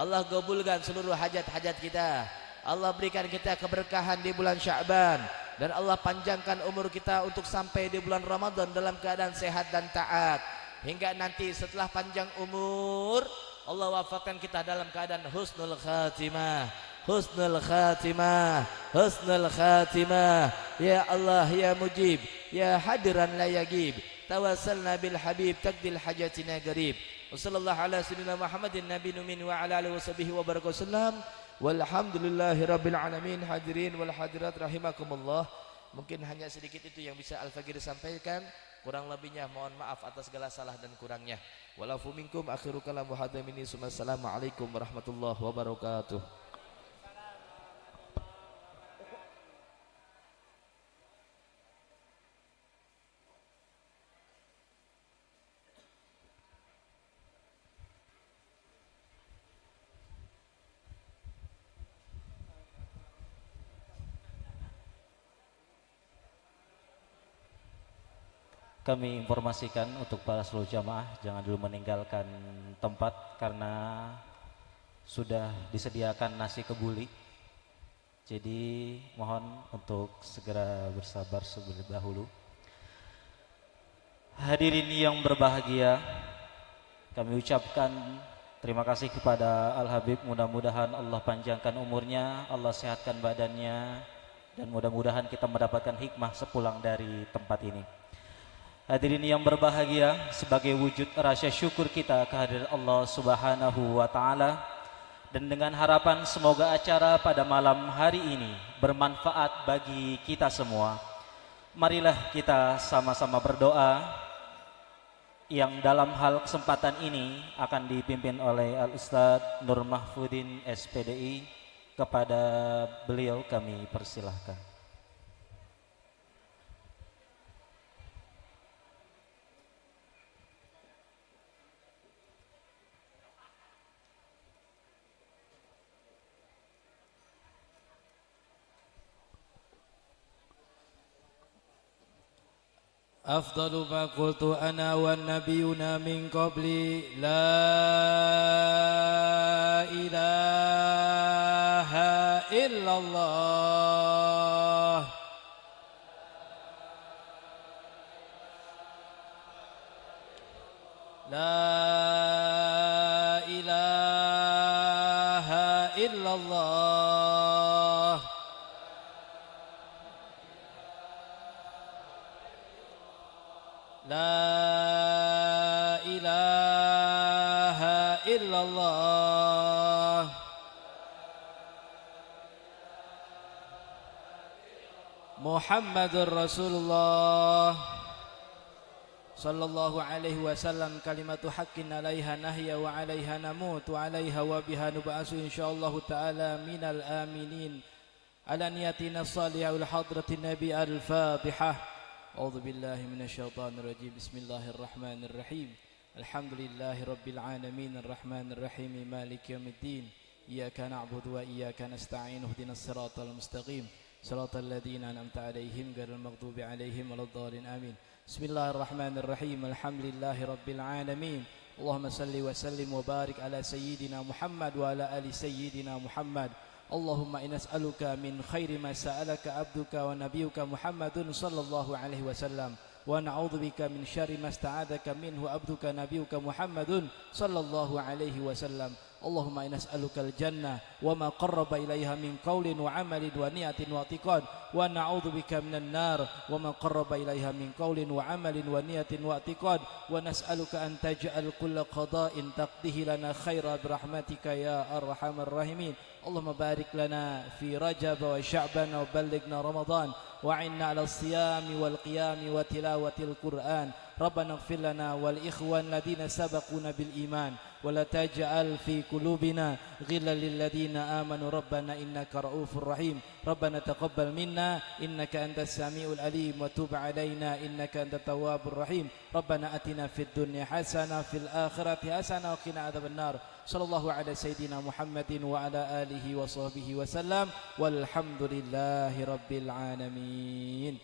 Allah gabulkan seluruh hajat-hajat kita. Allah berikan kita keberkahan di bulan Sya'ban, dan Allah panjangkan umur kita untuk sampai di bulan Ramadan dalam keadaan sehat dan taat. Hingga nanti setelah panjang umur Allah wafatkan kita dalam keadaan husnul khatimah. Husnul khatimah, husnul khatimah. Ya Allah ya mujib, ya hadiran la yagib, tawassalna bil habib takdil hajatina garib. Wassallallahu ala sayyidina Muhammadin nabiyyin min wa ala alihi washabihi wa baraka wasallam. Walhamdulillahi rabbil alamin. Hadirin wal hadirat rahimakumullah. Mungkin hanya sedikit itu yang bisa Al-Fagir sampaikan. Kurang lebihnya mohon maaf atas segala salah dan kurangnya. Walafu minkum akhiru kalam wa hadamini. Assalamualaikum warahmatullahi wabarakatuh. kami informasikan untuk para seluruh jamaah jangan dulu meninggalkan tempat karena sudah disediakan nasi kebuli. Jadi mohon untuk segera bersabar terlebih dahulu. Hadirin yang berbahagia, kami ucapkan terima kasih kepada Al-Habib. Mudah-mudahan Allah panjangkan umurnya, Allah sehatkan badannya, dan mudah-mudahan kita mendapatkan hikmah sepulang dari tempat ini. Hadirin yang berbahagia, sebagai wujud rasa syukur kita kehadirat Allah Subhanahu wa Ta'ala, dan dengan harapan semoga acara pada malam hari ini bermanfaat bagi kita semua, marilah kita sama-sama berdoa yang dalam hal kesempatan ini akan dipimpin oleh Al-Ustadz Nur Mahfudin SPDI. Kepada beliau kami persilahkan. أفضل ما قلت أنا والنبيون من قبلي لا إله إلا الله لا إله إلا الله لا إله إلا الله محمد رسول الله صلى الله عليه وسلم كلمة حق عليها نهي وعليها نموت وعليها وبها نبعث إن شاء الله تعالى من الآمنين على نيتنا الصالحة والحضرة النبي الفاتحة. أعوذ بالله من الشيطان الرجيم بسم الله الرحمن الرحيم الحمد لله رب العالمين الرحمن الرحيم مالك يوم الدين إياك نعبد وإياك نستعين اهدنا الصراط المستقيم صراط الذين أنعمت عليهم غير المغضوب عليهم ولا الضالين آمين بسم الله الرحمن الرحيم الحمد لله رب العالمين اللهم صل وسلم وبارك على سيدنا محمد وعلى آل سيدنا محمد اللهم إنا نسألك من خير ما سألك عبدك ونبيك محمد صلى الله عليه وسلم ونعوذ بك من شر ما استعاذك منه عبدك نبيك محمد صلى الله عليه وسلم اللهم إنا نسألك الجنة وما قرب إليها من قول وعمل ونية واعتقاد ونعوذ بك من النار وما قرب إليها من قول وعمل ونية واعتقاد ونسألك أن تجعل كل قضاء تقضيه لنا خيرا برحمتك يا أرحم الراحمين اللهم بارك لنا في رجب وشعبان وبلغنا رمضان وعنا على الصيام والقيام وتلاوة القرآن ربنا اغفر لنا والإخوان الذين سبقونا بالإيمان ولا تجعل في قلوبنا غلا للذين آمنوا ربنا إنك رؤوف رحيم ربنا تقبل منا إنك أنت السميع العليم وتب علينا إنك أنت التواب الرحيم ربنا أتنا في الدنيا حسنة في الآخرة حسنة وقنا عذاب النار صلى الله على سيدنا محمد وعلى آله وصحبه وسلم والحمد لله رب العالمين.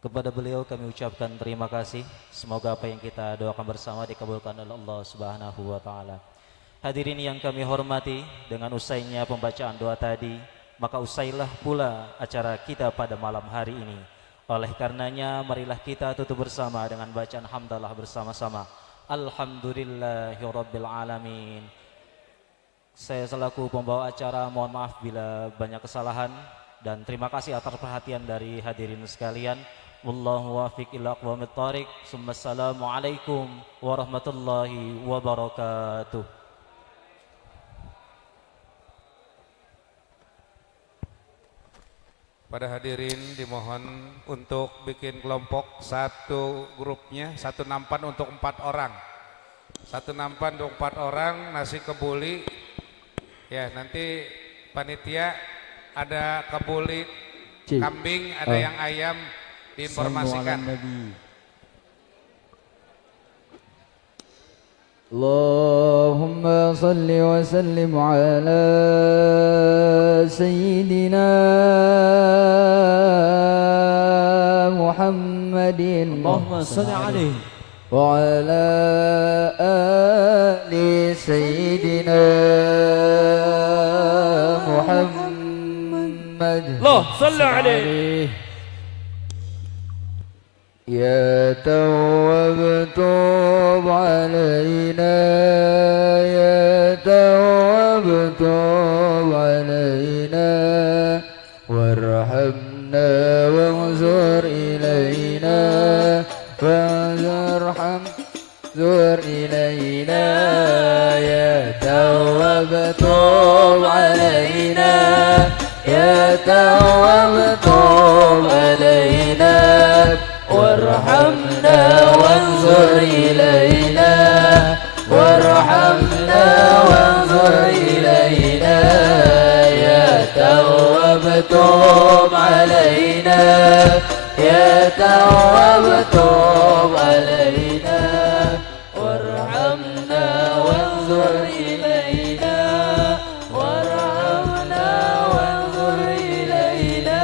Kepada beliau kami ucapkan terima kasih. Semoga apa yang kita doakan bersama dikabulkan oleh Allah Subhanahu wa Ta'ala. Hadirin yang kami hormati, dengan usainya pembacaan doa tadi, maka usailah pula acara kita pada malam hari ini. Oleh karenanya marilah kita tutup bersama dengan bacaan hamdalah bersama-sama. Alhamdulillahirabbil alamin. Saya selaku pembawa acara mohon maaf bila banyak kesalahan dan terima kasih atas perhatian dari hadirin sekalian. Wallahu wafiq ila aqwamit thariq. Assalamualaikum warahmatullahi wabarakatuh. Pada hadirin dimohon untuk bikin kelompok satu grupnya, satu nampan untuk 4 orang. Satu nampan untuk 4 orang, nasi kebuli. Ya, nanti panitia ada kebuli kambing, ada yang ayam, diinformasikan. اللهم صل وسلم على سيدنا محمد اللهم صل عليه وعلى آل سيدنا محمد الله صل عليه يا تواب توب علينا يا تواب توب علينا وارحمنا وانظر إلينا وارحم زر إلينا يا تواب توب علينا يا تواب توب علينا وارحمنا وانظر إلينا وارحمنا وانظر إلينا يا تواب توب علينا يا تواب توب علينا وارحمنا وانظر إلينا وارحمنا وانظر إلينا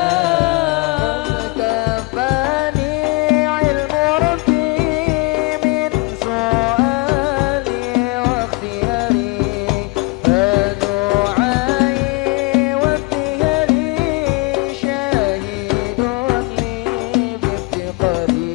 كفاني علم ربي من سؤالي واختياري فدعائي وابتهالي شاهد لي بافتقاري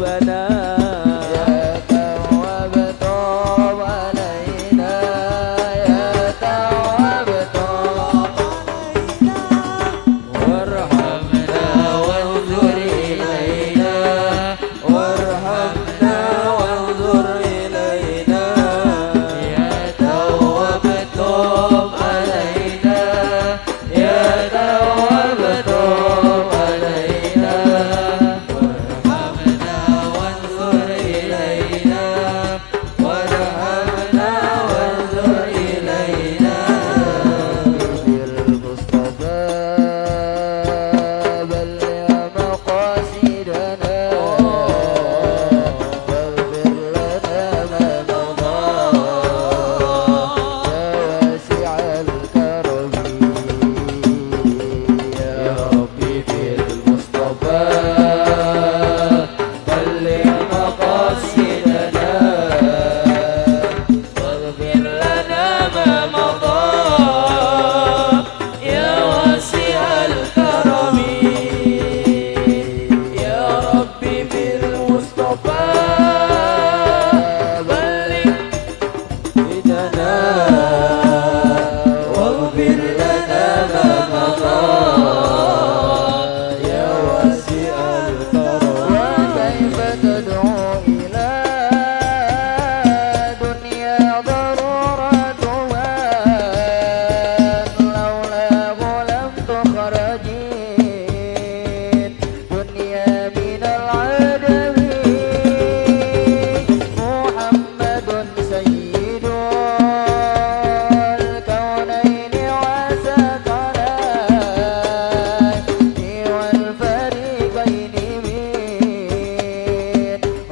ذنوبنا يا تواب توب علينا يا تواب توب علينا وارحمنا وانظر إلينا وارحمنا وانظر إلينا يا تواب توب علينا يا تواب توب علينا وارحمنا وانظر إلينا وارحمنا وانظر إلينا بالمصطفى بلغ مقاصدنا واغفر لنا ما مضى يا واسع الكرم يا ربي بالمصطفى بلغ مقاصدنا واغفر لنا ما مضى يا واسع الكرم يا ربي بالمصطفى بلغ بدنا واغفر لنا ما مضى يا واسع الكرم وكيف تدعو إلى دنيا ضرورتها لولاه لم تخرجي دنيا من العدم محمد سيد الكونين وسكنين والفريقين من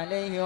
عليه